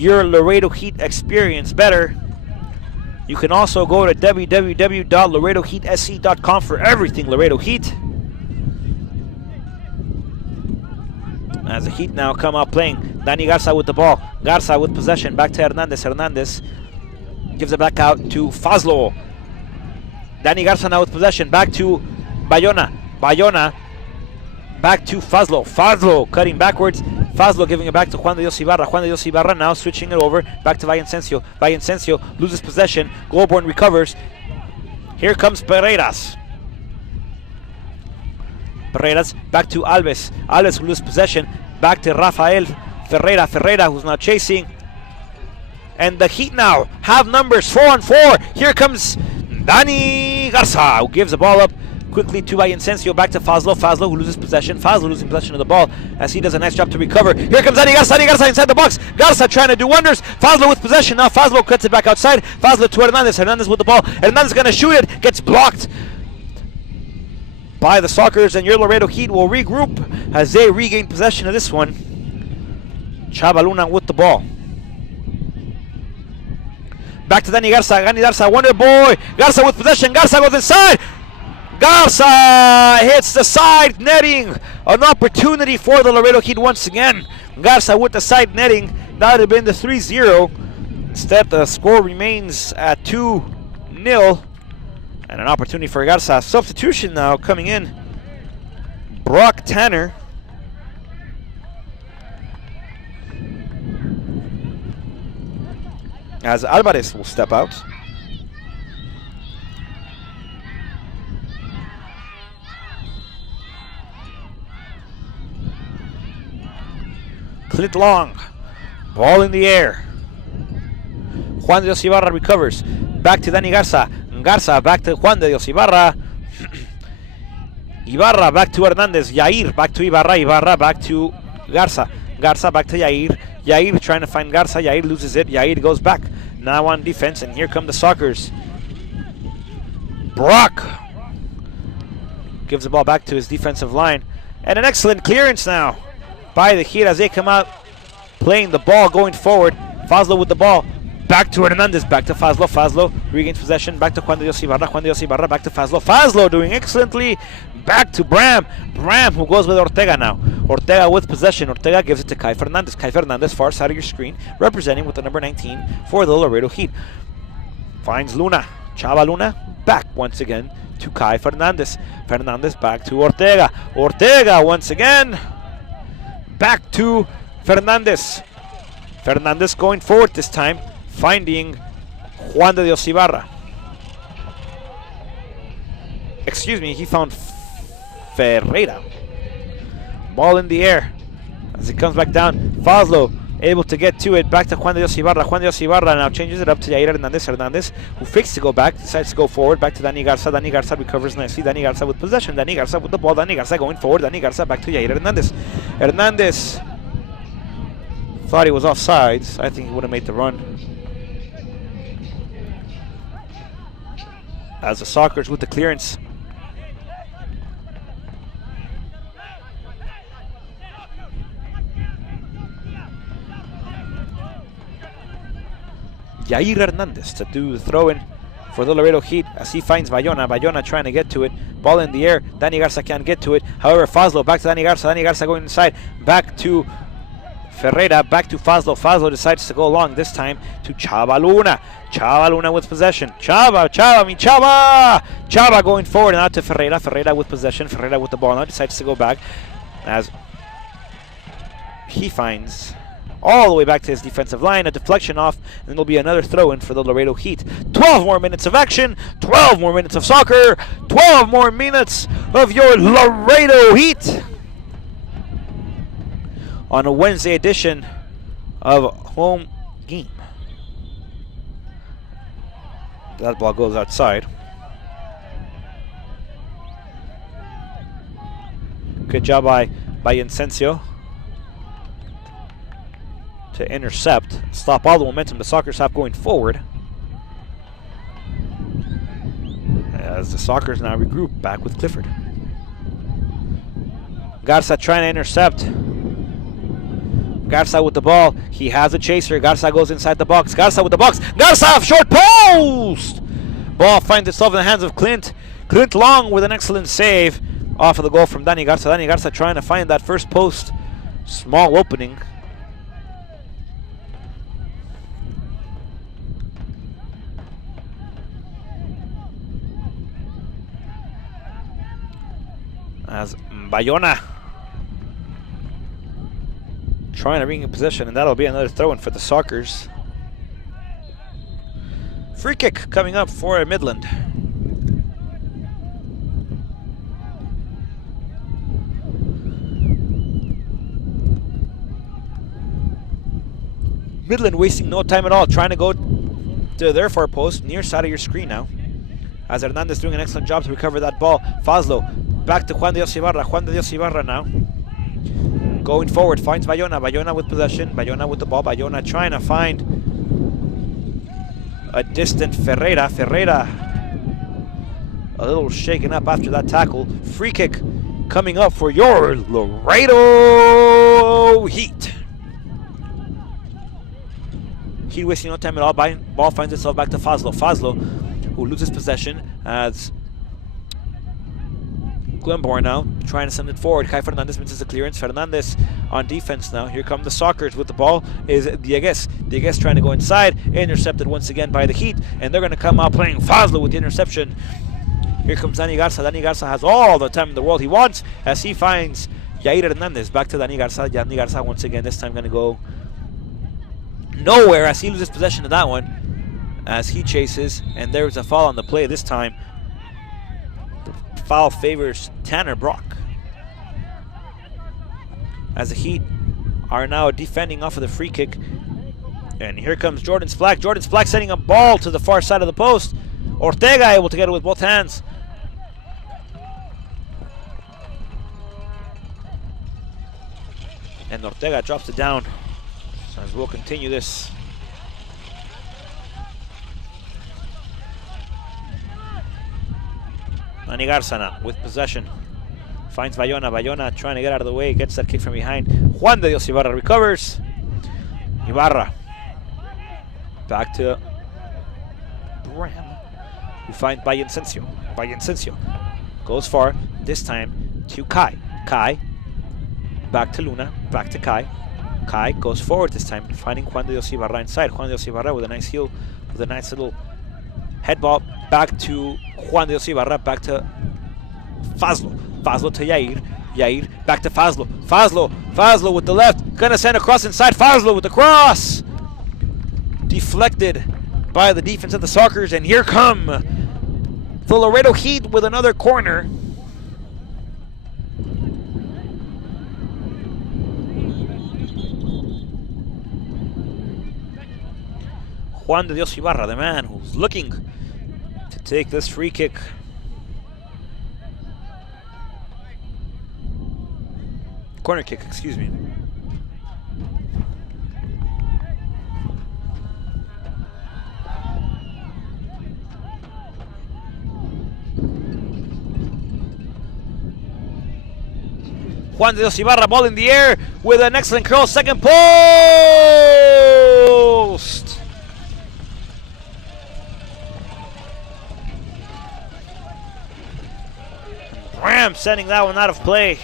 your Laredo Heat experience better, you can also go to www.laredoheatsc.com for everything Laredo Heat. As the Heat now come out playing. Danny Garza with the ball. Garza with possession. Back to Hernandez. Hernandez gives it back out to Fazlo. Danny Garza now with possession. Back to Bayona. Bayona back to Fazlo. Fazlo cutting backwards. Fazlo giving it back to Juan de Dios Ibarra. Juan de Dios Ibarra now switching it over. Back to Villavicencio. Villavicencio loses possession. Goulbourne recovers. Here comes Pereiras. Pereiras back to Alves. Alves loses possession. Back to Rafael Ferreira. Ferreira who's now chasing. And the Heat now have numbers 4-on-4. Here comes Danny Garza, who gives the ball up quickly to Villavicencio. Back to Fazlo. Fazlo who loses possession. Fazlo losing possession of the ball as he does a nice job to recover. Here comes Danny Garza. Danny Garza inside the box. Garza trying to do wonders. Fazlo with possession. Now Fazlo cuts it back outside. Fazlo to Hernandez. Hernandez with the ball. Hernandez going to shoot it. Gets blocked by the Sockers, and your Laredo Heat will regroup as they regain possession of this one. Chava Luna with the ball. Back to Danny Garza. Danny Garza, Wonder Boy. Garza with possession. Garza goes inside. Garza hits the side netting. An opportunity for the Laredo Heat once again. Garza with the side netting. That would have been the 3-0. Instead, the score remains at 2-0. And an opportunity for Garza. Substitution now coming in. Brock Tanner. As Alvarez will step out. Clint Long. Ball in the air. Juan de Dios Ibarra recovers. Back to Danny Garza. Garza back to Juan de Dios Ibarra. Ibarra back to Hernandez. Yair back to Ibarra. Ibarra back to Garza. Garza back to Yair. Yair trying to find Garza. Yair loses it. Yair goes back. Now on defense, and here come the Sockers. Brock gives the ball back to his defensive line. And an excellent clearance now by the Heat as they come out playing the ball going forward. Fazlo with the ball. Back to Hernandez, back to Fazlo. Fazlo regains possession. Back to Juan de Dios Ibarra. Juan de Dios Ibarra back to Fazlo. Fazlo doing excellently. Back to Bram. Bram who goes with Ortega now. Ortega with possession. Ortega gives it to Kai Fernandez. Kai Fernandez far side of your screen, representing with the number 19 for the Laredo Heat. Finds Luna. Chava Luna back once again to Kai Fernandez. Fernandez back to Ortega. Ortega once again back to Fernandez. Fernandez going forward this time, finding Juan de Dios Ibarra. Excuse me, he found Ferreira. Ball in the air as it comes back down. Fazlo able to get to it. Back to Juan de Dios Ibarra. Juan de Dios Ibarra now changes it up to Yair Hernandez. Hernandez, who fakes to go back, decides to go forward. Back to Danny Garza. Danny Garza recovers nicely. Danny Garza with possession. Danny Garza with the ball. Danny Garza going forward. Danny Garza back to Yair Hernandez. Hernandez thought he was offsides. I think he would have made the run. As the Sockers with the clearance. Yair Hernandez to do the throw-in for the Laredo Heat as he finds Bayona. Bayona trying to get to it. Ball in the air. Danny Garza can't get to it. However, Fazlo back to Danny Garza. Danny Garza going inside. Back to Ferreira. Back to Fazlo. Fazlo decides to go long this time to Chava Luna. Chava Luna with possession. Chava going forward now to Ferreira. Ferreira with possession. Ferreira with the ball now decides to go back as he finds all the way back to his defensive line, a deflection off, and it'll be another throw-in for the Laredo Heat. 12 more minutes of action, 12 more minutes of soccer, 12 more minutes of your Laredo Heat on a Wednesday edition of Home Game. That ball goes outside. Good job by Incencio to intercept, stop all the momentum the Sockers have going forward. As the Sockers now regroup back with Clifford. Garza trying to intercept. Garza with the ball. He has a chaser. Garza goes inside the box. Garza with the box. Garza, short post! Ball finds itself in the hands of Clint. Clint Long with an excellent save off of the goal from Dani Garza. Dani Garza trying to find that first post. Small opening. As Bayona trying to bring in possession, and that'll be another throw-in for the Sockers. Free kick coming up for Midland. Midland wasting no time at all, trying to go to their far post, near side of your screen now. As Hernandez doing an excellent job to recover that ball. Fazlo back to Juan de Dios Ibarra. Juan de Dios Ibarra now. Going forward, finds Bayona. Bayona with possession. Bayona with the ball. Bayona trying to find a distant Ferreira. Ferreira a little shaken up after that tackle. Free kick coming up for your Laredo Heat. Heat wasting no time at all. Ball finds itself back to Fazlo. Fazlo, who loses possession as Glenborn now trying to send it forward. Kai Fernandez misses the clearance. Fernandez on defense now. Here come the Sockers with the ball is Dieguez. Dieguez trying to go inside. Intercepted once again by the Heat. And they're going to come out playing Fazlo with the interception. Here comes Dani Garza. Dani Garza has all the time in the world he wants as he finds Yair Hernandez. Back to Dani Garza. Dani Garza once again. This time going to go nowhere as he loses possession of that one. As he chases. And there's a foul on the play this time. Foul favors Tanner Brock. As the Heat are now defending off of the free kick. And here comes Jordan Splack. Jordan Splack sending a ball to the far side of the post. Ortega able to get it with both hands. And Ortega drops it down. As we'll continue this. Dani Garza now with possession. Finds Bayona. Bayona trying to get out of the way. Gets that kick from behind. Juan de Dios Ibarra recovers. Ibarra. Back to Bram. Who finds Vallencencio. Vallencencio goes far. This time to Kai. Kai. Back to Luna. Back to Kai. Kai goes forward this time. Finding Juan de Dios Ibarra inside. Juan de Dios Ibarra with a nice heel. With a nice little head ball. Back to Juan de Dios Ibarra, back to Fazlo. Fazlo to Yair. Yair, back to Fazlo. Fazlo. Fazlo with the left. Gonna send a cross inside. Fazlo with the cross. Deflected by the defense of the Sockers. And here come the Laredo Heat with another corner. Juan de Dios Ibarra, the man who's looking to take this free kick. Corner kick, excuse me. Juan de Dios Ibarra, ball in the air with an excellent curl, second post! Ram sending that one out of play.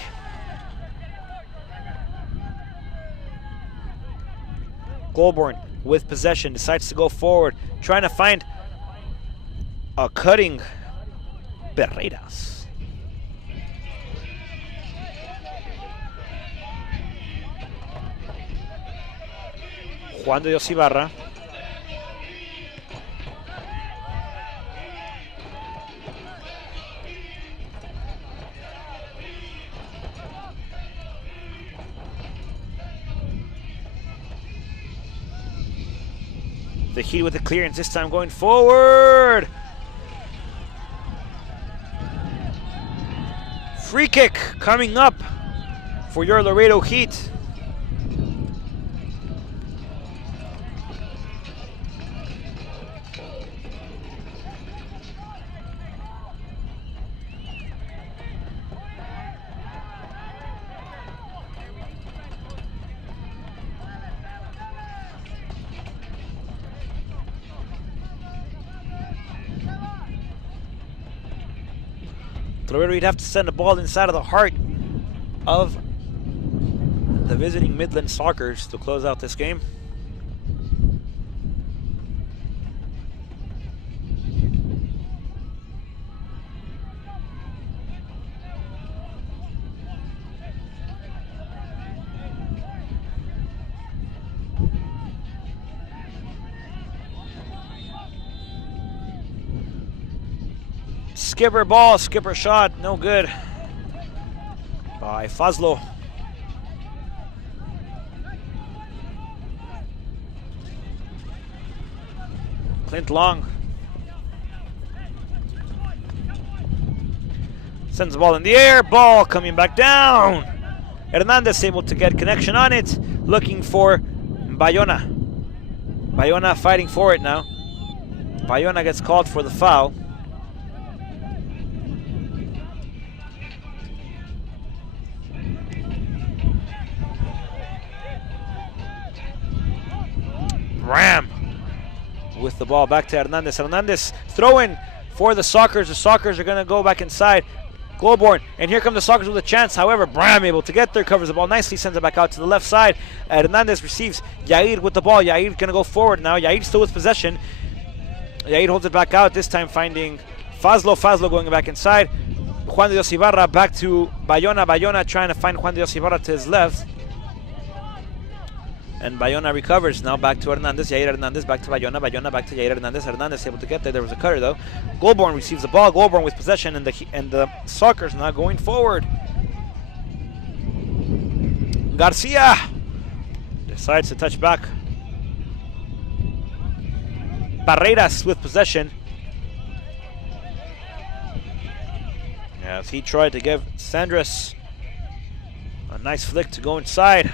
Goldborn with possession decides to go forward, trying to find a cutting Berreiras. Juan de Dios Ibarra. The Heat with the clearance, this time going forward. Free kick coming up for your Laredo Heat. Laredo Heat have to send the ball inside of the heart of the visiting Midland Sockers to close out this game. Skipper ball, skipper shot, no good by Fazlo. Clint Long sends the ball in the air, ball coming back down. Hernandez able to get connection on it, looking for Bayona. Bayona fighting for it now. Bayona gets called for the foul. Ram with the ball back to Hernandez. Hernandez throwing for the Sockers. The Sockers are going to go back inside. Goalborn, and here come the Sockers with a chance. However, Bram able to get there, covers the ball nicely, sends it back out to the left side. Hernandez receives Yair with the ball. Yair going to go forward now. Yair still with possession. Yair holds it back out, this time finding Fazlo. Fazlo going back inside. Juan de Dios Ibarra back to Bayona. Bayona trying to find Juan de Dios Ibarra to his left. And Bayona recovers. Now back to Hernandez. Yair Hernandez back to Bayona. Bayona back to Yair Hernandez. Hernandez able to get there. There was a cutter though. Goalborn receives the ball. Goalborn with possession, and the Sockers now going forward. Garcia decides to touch back. Barreiras with possession. As he tried to give Sandras a nice flick to go inside.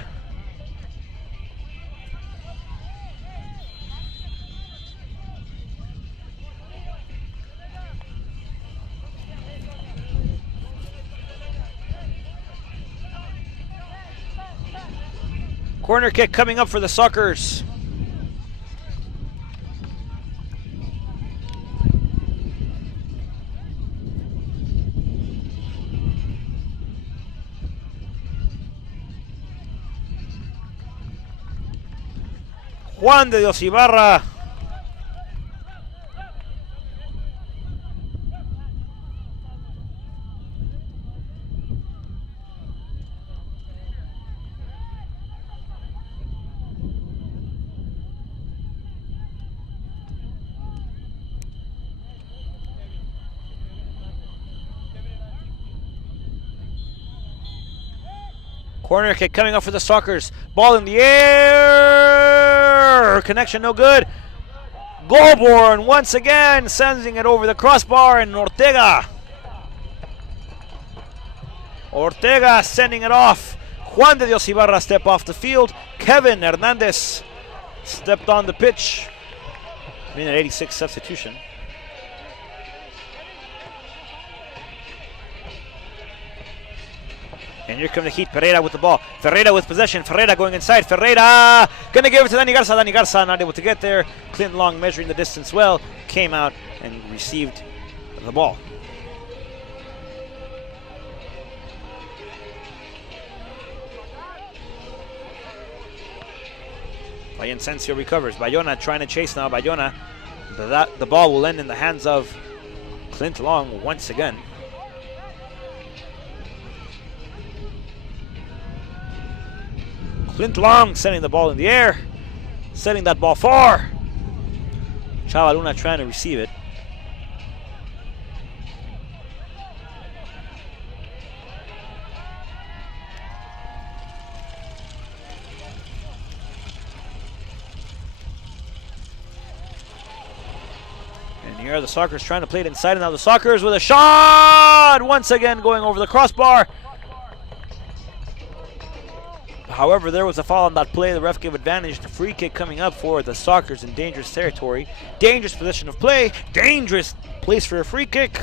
Corner kick coming up for the Sockers. Juan de Dios Ibarra. Corner kick coming up for the Sockers. Ball in the air. Connection no good. Goalborn once again sending it over the crossbar, and Ortega. Ortega sending it off. Juan de Dios Ibarra step off the field. Kevin Hernandez stepped on the pitch. Minute 86 substitution. And here come the Heat. Ferreira with the ball. Ferreira with possession. Ferreira going inside. Ferreira going to give it to Dani Garza. Dani Garza not able to get there. Clint Long measuring the distance well. Came out and received the ball. Vicencio recovers. Bayona trying to chase now. Bayona. The ball will end in the hands of Clint Long once again. Clint Long sending the ball in the air, setting that ball far. Chavaluna trying to receive it. And here are the Sockers trying to play it inside, and now the Sockers with a shot! Once again going over the crossbar. However, there was a foul on that play. The ref gave advantage. The free kick coming up for the Sockers in dangerous territory. Dangerous position of play. Dangerous place for a free kick.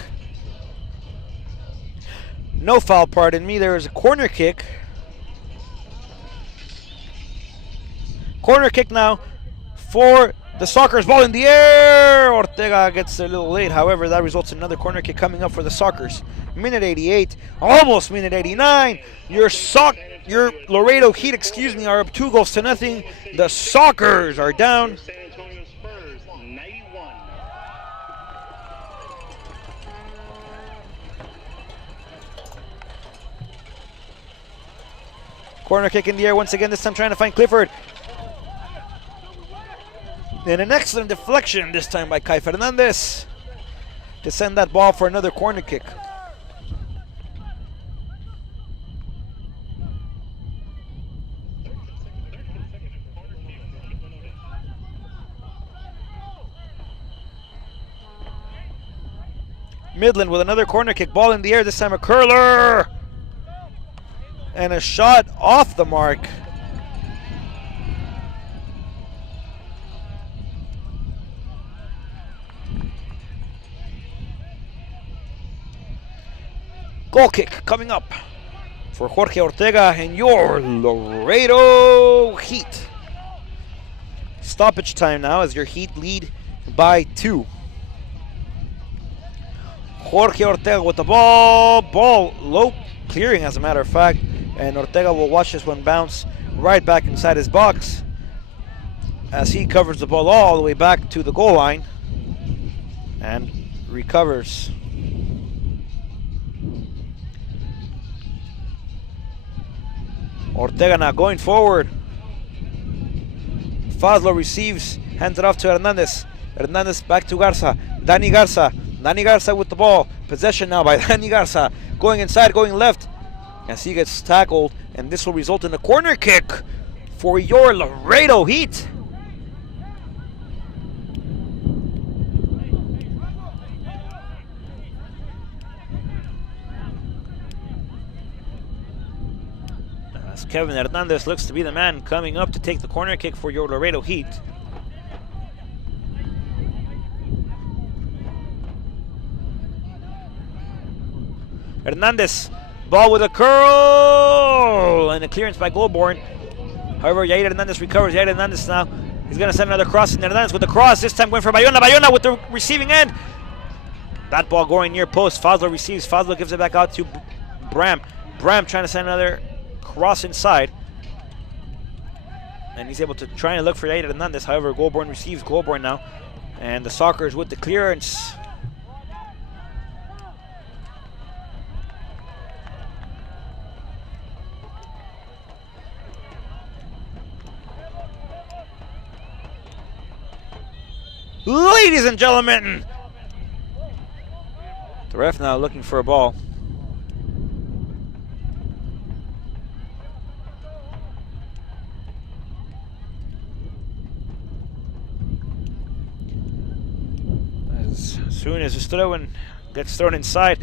No foul, pardon me. There is a corner kick. Corner kick now for The Sockers ball in the air. Ortega gets there a little late. However, that results in another corner kick coming up for the Sockers. Minute 88, almost minute 89. Your Laredo Heat, are up 2-0. The Sockers are down. San Antonio Spurs, 91. Corner kick in the air once again, this time trying to find Clifford. And an excellent deflection this time by Kai Fernandez to send that ball for another corner kick. Midland with another corner kick, ball in the air, this time a curler. And a shot off the mark. Goal kick coming up for Jorge Ortega and your Laredo Heat. Stoppage time now as your Heat lead by 2. Jorge Ortega with the ball. Ball low clearing, as a matter of fact. And Ortega will watch this one bounce right back inside his box as he covers the ball all the way back to the goal line and recovers. Ortega now going forward. Fazlo receives, hands it off to Hernandez. Hernandez back to Garza. Danny Garza with the ball. Possession now by Danny Garza. Going inside, going left as he gets tackled. And this will result in a corner kick for your Laredo Heat. As Kevin Hernandez looks to be the man coming up to take the corner kick for your Laredo Heat. Hernandez, ball with a curl, and a clearance by Goldborn. However, Yair Hernandez recovers. Yair Hernandez now, he's going to send another cross, and Hernandez with the cross, this time going for Bayona. Bayona with the receiving end. That ball going near post. Fazlo receives. Fazlo gives it back out to Bram. Bram trying to send another cross inside. And he's able to try and look for Yair Hernandez. However, Goldborn receives. Goldborn now. And the Sockers with the clearance. Ladies and gentlemen, the ref now looking for a ball. As soon as Estrella gets thrown inside,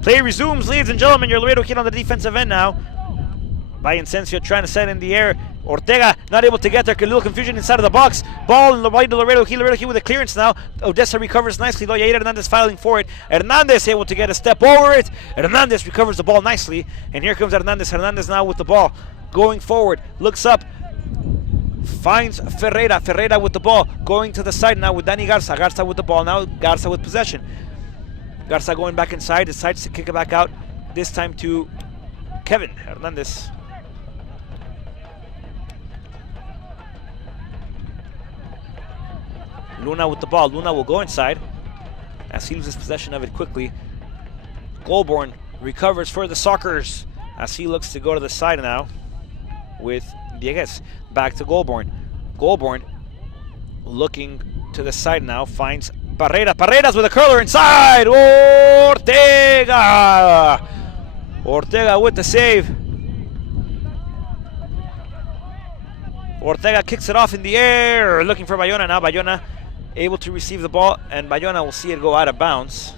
play resumes. Ladies and gentlemen, your Laredo Heat on the defensive end now. By Incencio trying to set in the air. Ortega not able to get there. A little confusion inside of the box. Ball in the right to Laredo Heat. Laredo Heat with a clearance now. Odessa recovers nicely though. Yair Hernandez filing for it. Hernandez able to get a step over it. Hernandez recovers the ball nicely. And here comes Hernandez. Hernandez now with the ball. Going forward. Looks up. Finds Ferreira. Ferreira with the ball. Going to the side now with Danny Garza. Garza with the ball now. Garza with possession. Garza going back inside. Decides to kick it back out. This time to Kevin Hernandez. Luna with the ball. Luna will go inside as he loses possession of it quickly. Goldborn recovers for the Sockers as he looks to go to the side now with Dieguez. Back to Goldborn. Goldborn looking to the side now. Finds Barrera. Barreras with a curler inside. Ortega. Ortega with the save. Ortega kicks it off in the air. Looking for Bayona now. Bayona able to receive the ball, and Bayona will see it go out of bounds.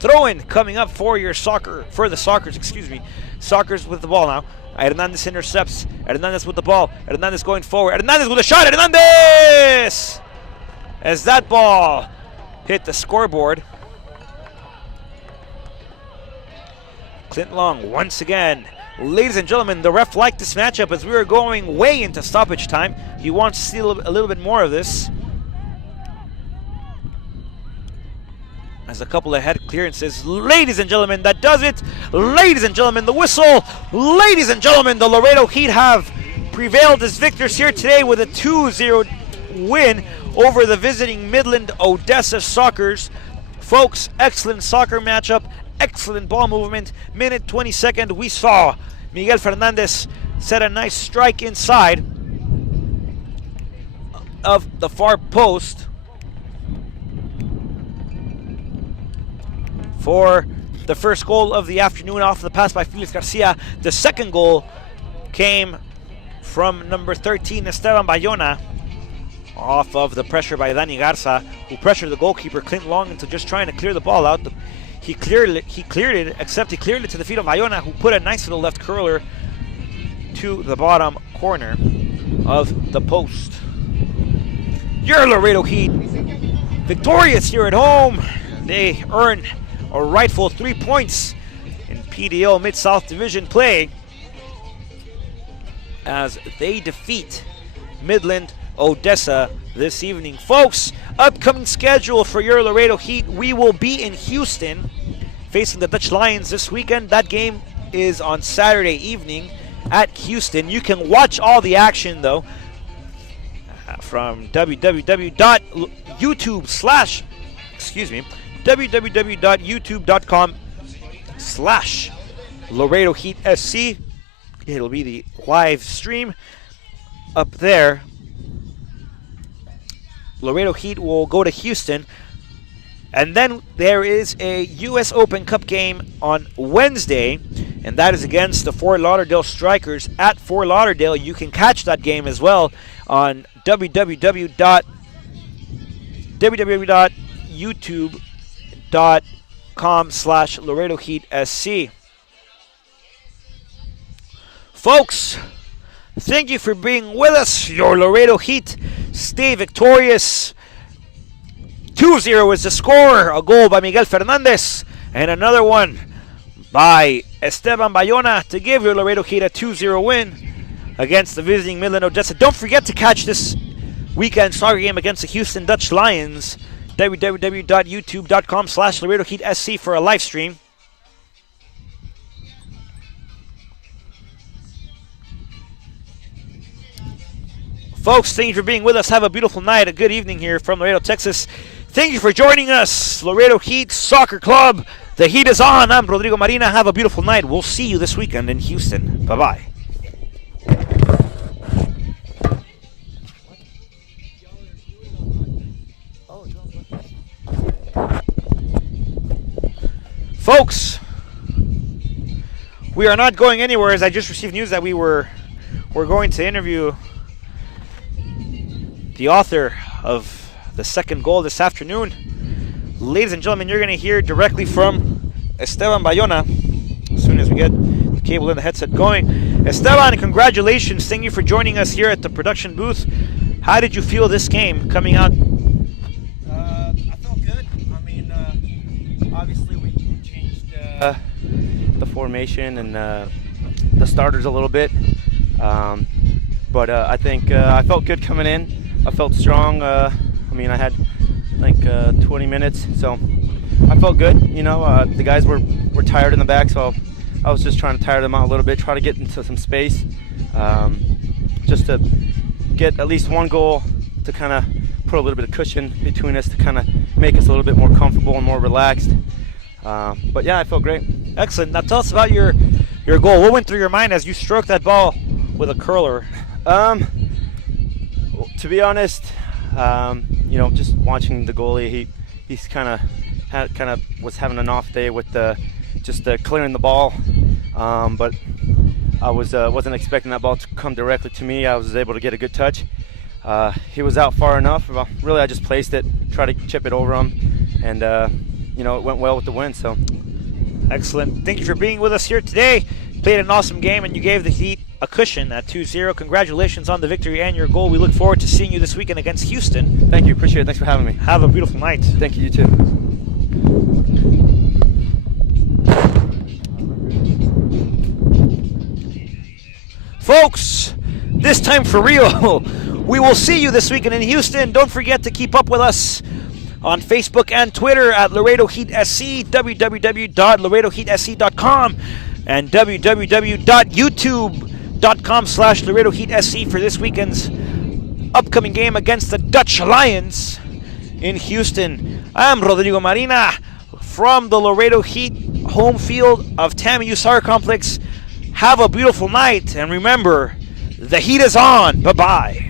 Throw-in coming up for the Sockers, Sockers with the ball now. Hernandez intercepts. Hernandez with the ball. Hernandez going forward. Hernandez with a shot. Hernandez! As that ball hit the scoreboard. Clint Long once again Ladies and gentlemen, the ref liked this matchup as we were going way into stoppage time. He wants to see a little bit more of this. As a couple of head clearances. Ladies and gentlemen, that does it. Ladies and gentlemen, the whistle. Ladies and gentlemen, the Laredo Heat have prevailed as victors here today with a 2-0 win over the visiting Midland-Odessa Sockers. Folks, excellent soccer matchup, excellent ball movement. Minute 22nd, we saw Miguel Fernandez set a nice strike inside of the far post for the first goal of the afternoon off the pass by Felix Garcia. The second goal came from number 13, Esteban Bayona, off of the pressure by Dani Garza, who pressured the goalkeeper, Clint Long, into just trying to clear the ball out. He cleared it, except he cleared it to the feet of Bayona, who put a nice little left curler to the bottom corner of the post. Your Laredo Heat victorious here at home. They earn a rightful 3 points in PDL Mid-South Division play as they defeat Midland-Odessa this evening. Folks, upcoming schedule for your Laredo Heat. We will be in Houston facing the Dutch Lions this weekend. That game is on Saturday evening at Houston. You can watch all the action though from www.youtube.com/Laredo Heat SC. It'll be the live stream up there. Laredo Heat will go to Houston. And then there is a U.S. Open Cup game on Wednesday, and that is against the Fort Lauderdale Strikers at Fort Lauderdale. You can catch that game as well on www.youtube.com/Laredo Heat SC. Folks, thank you for being with us. Your Laredo Heat stay victorious. 2-0 is the score. A goal by Miguel Fernandez and another one by Esteban Bayona to give your Laredo Heat a 2-0 win against the visiting Midland-Odessa. Don't forget to catch this weekend soccer game against the Houston Dutch Lions. www.youtube.com/Laredo Heat SC for a live stream. Folks, thank you for being with us. Have a beautiful night, a good evening here from Laredo, Texas. Thank you for joining us, Laredo Heat Soccer Club. The heat is on. I'm Rodrigo Marina. Have a beautiful night. We'll see you this weekend in Houston. Bye-bye. Folks, we are not going anywhere as I just received news that we're going to interview the author of the second goal this afternoon. Ladies and gentlemen, you're going to hear directly from Esteban Bayona as soon as we get the cable and the headset going. Esteban, congratulations. Thank you for joining us here at the production booth. How did you feel this game coming out? I felt good. I mean, obviously we changed the formation and the starters a little bit. But I think I felt good coming in. I felt strong. I mean, I had like 20 minutes, so I felt good. You know, the guys were tired in the back, so I was just trying to tire them out a little bit, try to get into some space, just to get at least one goal to kind of put a little bit of cushion between us to kind of make us a little bit more comfortable and more relaxed. But yeah, I felt great. Excellent. Now tell us about your goal. What went through your mind as you stroked that ball with a curler? To be honest, you know, just watching the goalie, he's kind of was having an off day with just clearing the ball, but I wasn't expecting that ball to come directly to me. I was able to get a good touch. He was out far enough. Well, really, I just placed it, tried to chip it over him, and you know, it went well with the win. So, excellent. Thank you for being with us here today. Played an awesome game, and you gave the Heat a cushion at 2-0. Congratulations on the victory and your goal. We look forward to seeing you this weekend against Houston. Thank you. Appreciate it. Thanks for having me. Have a beautiful night. Thank you. You too. Folks, this time for real. We will see you this weekend in Houston. Don't forget to keep up with us on Facebook and Twitter at Laredo Heat SC, www.laredoheatsc.com, and www.youtube.com/Laredo Heat SC for this weekend's upcoming game against the Dutch Lions in Houston. I'm Rodrigo Marina from the Laredo Heat home field of TAMU Soccer Complex. Have a beautiful night, and remember, the heat is on. Bye-bye.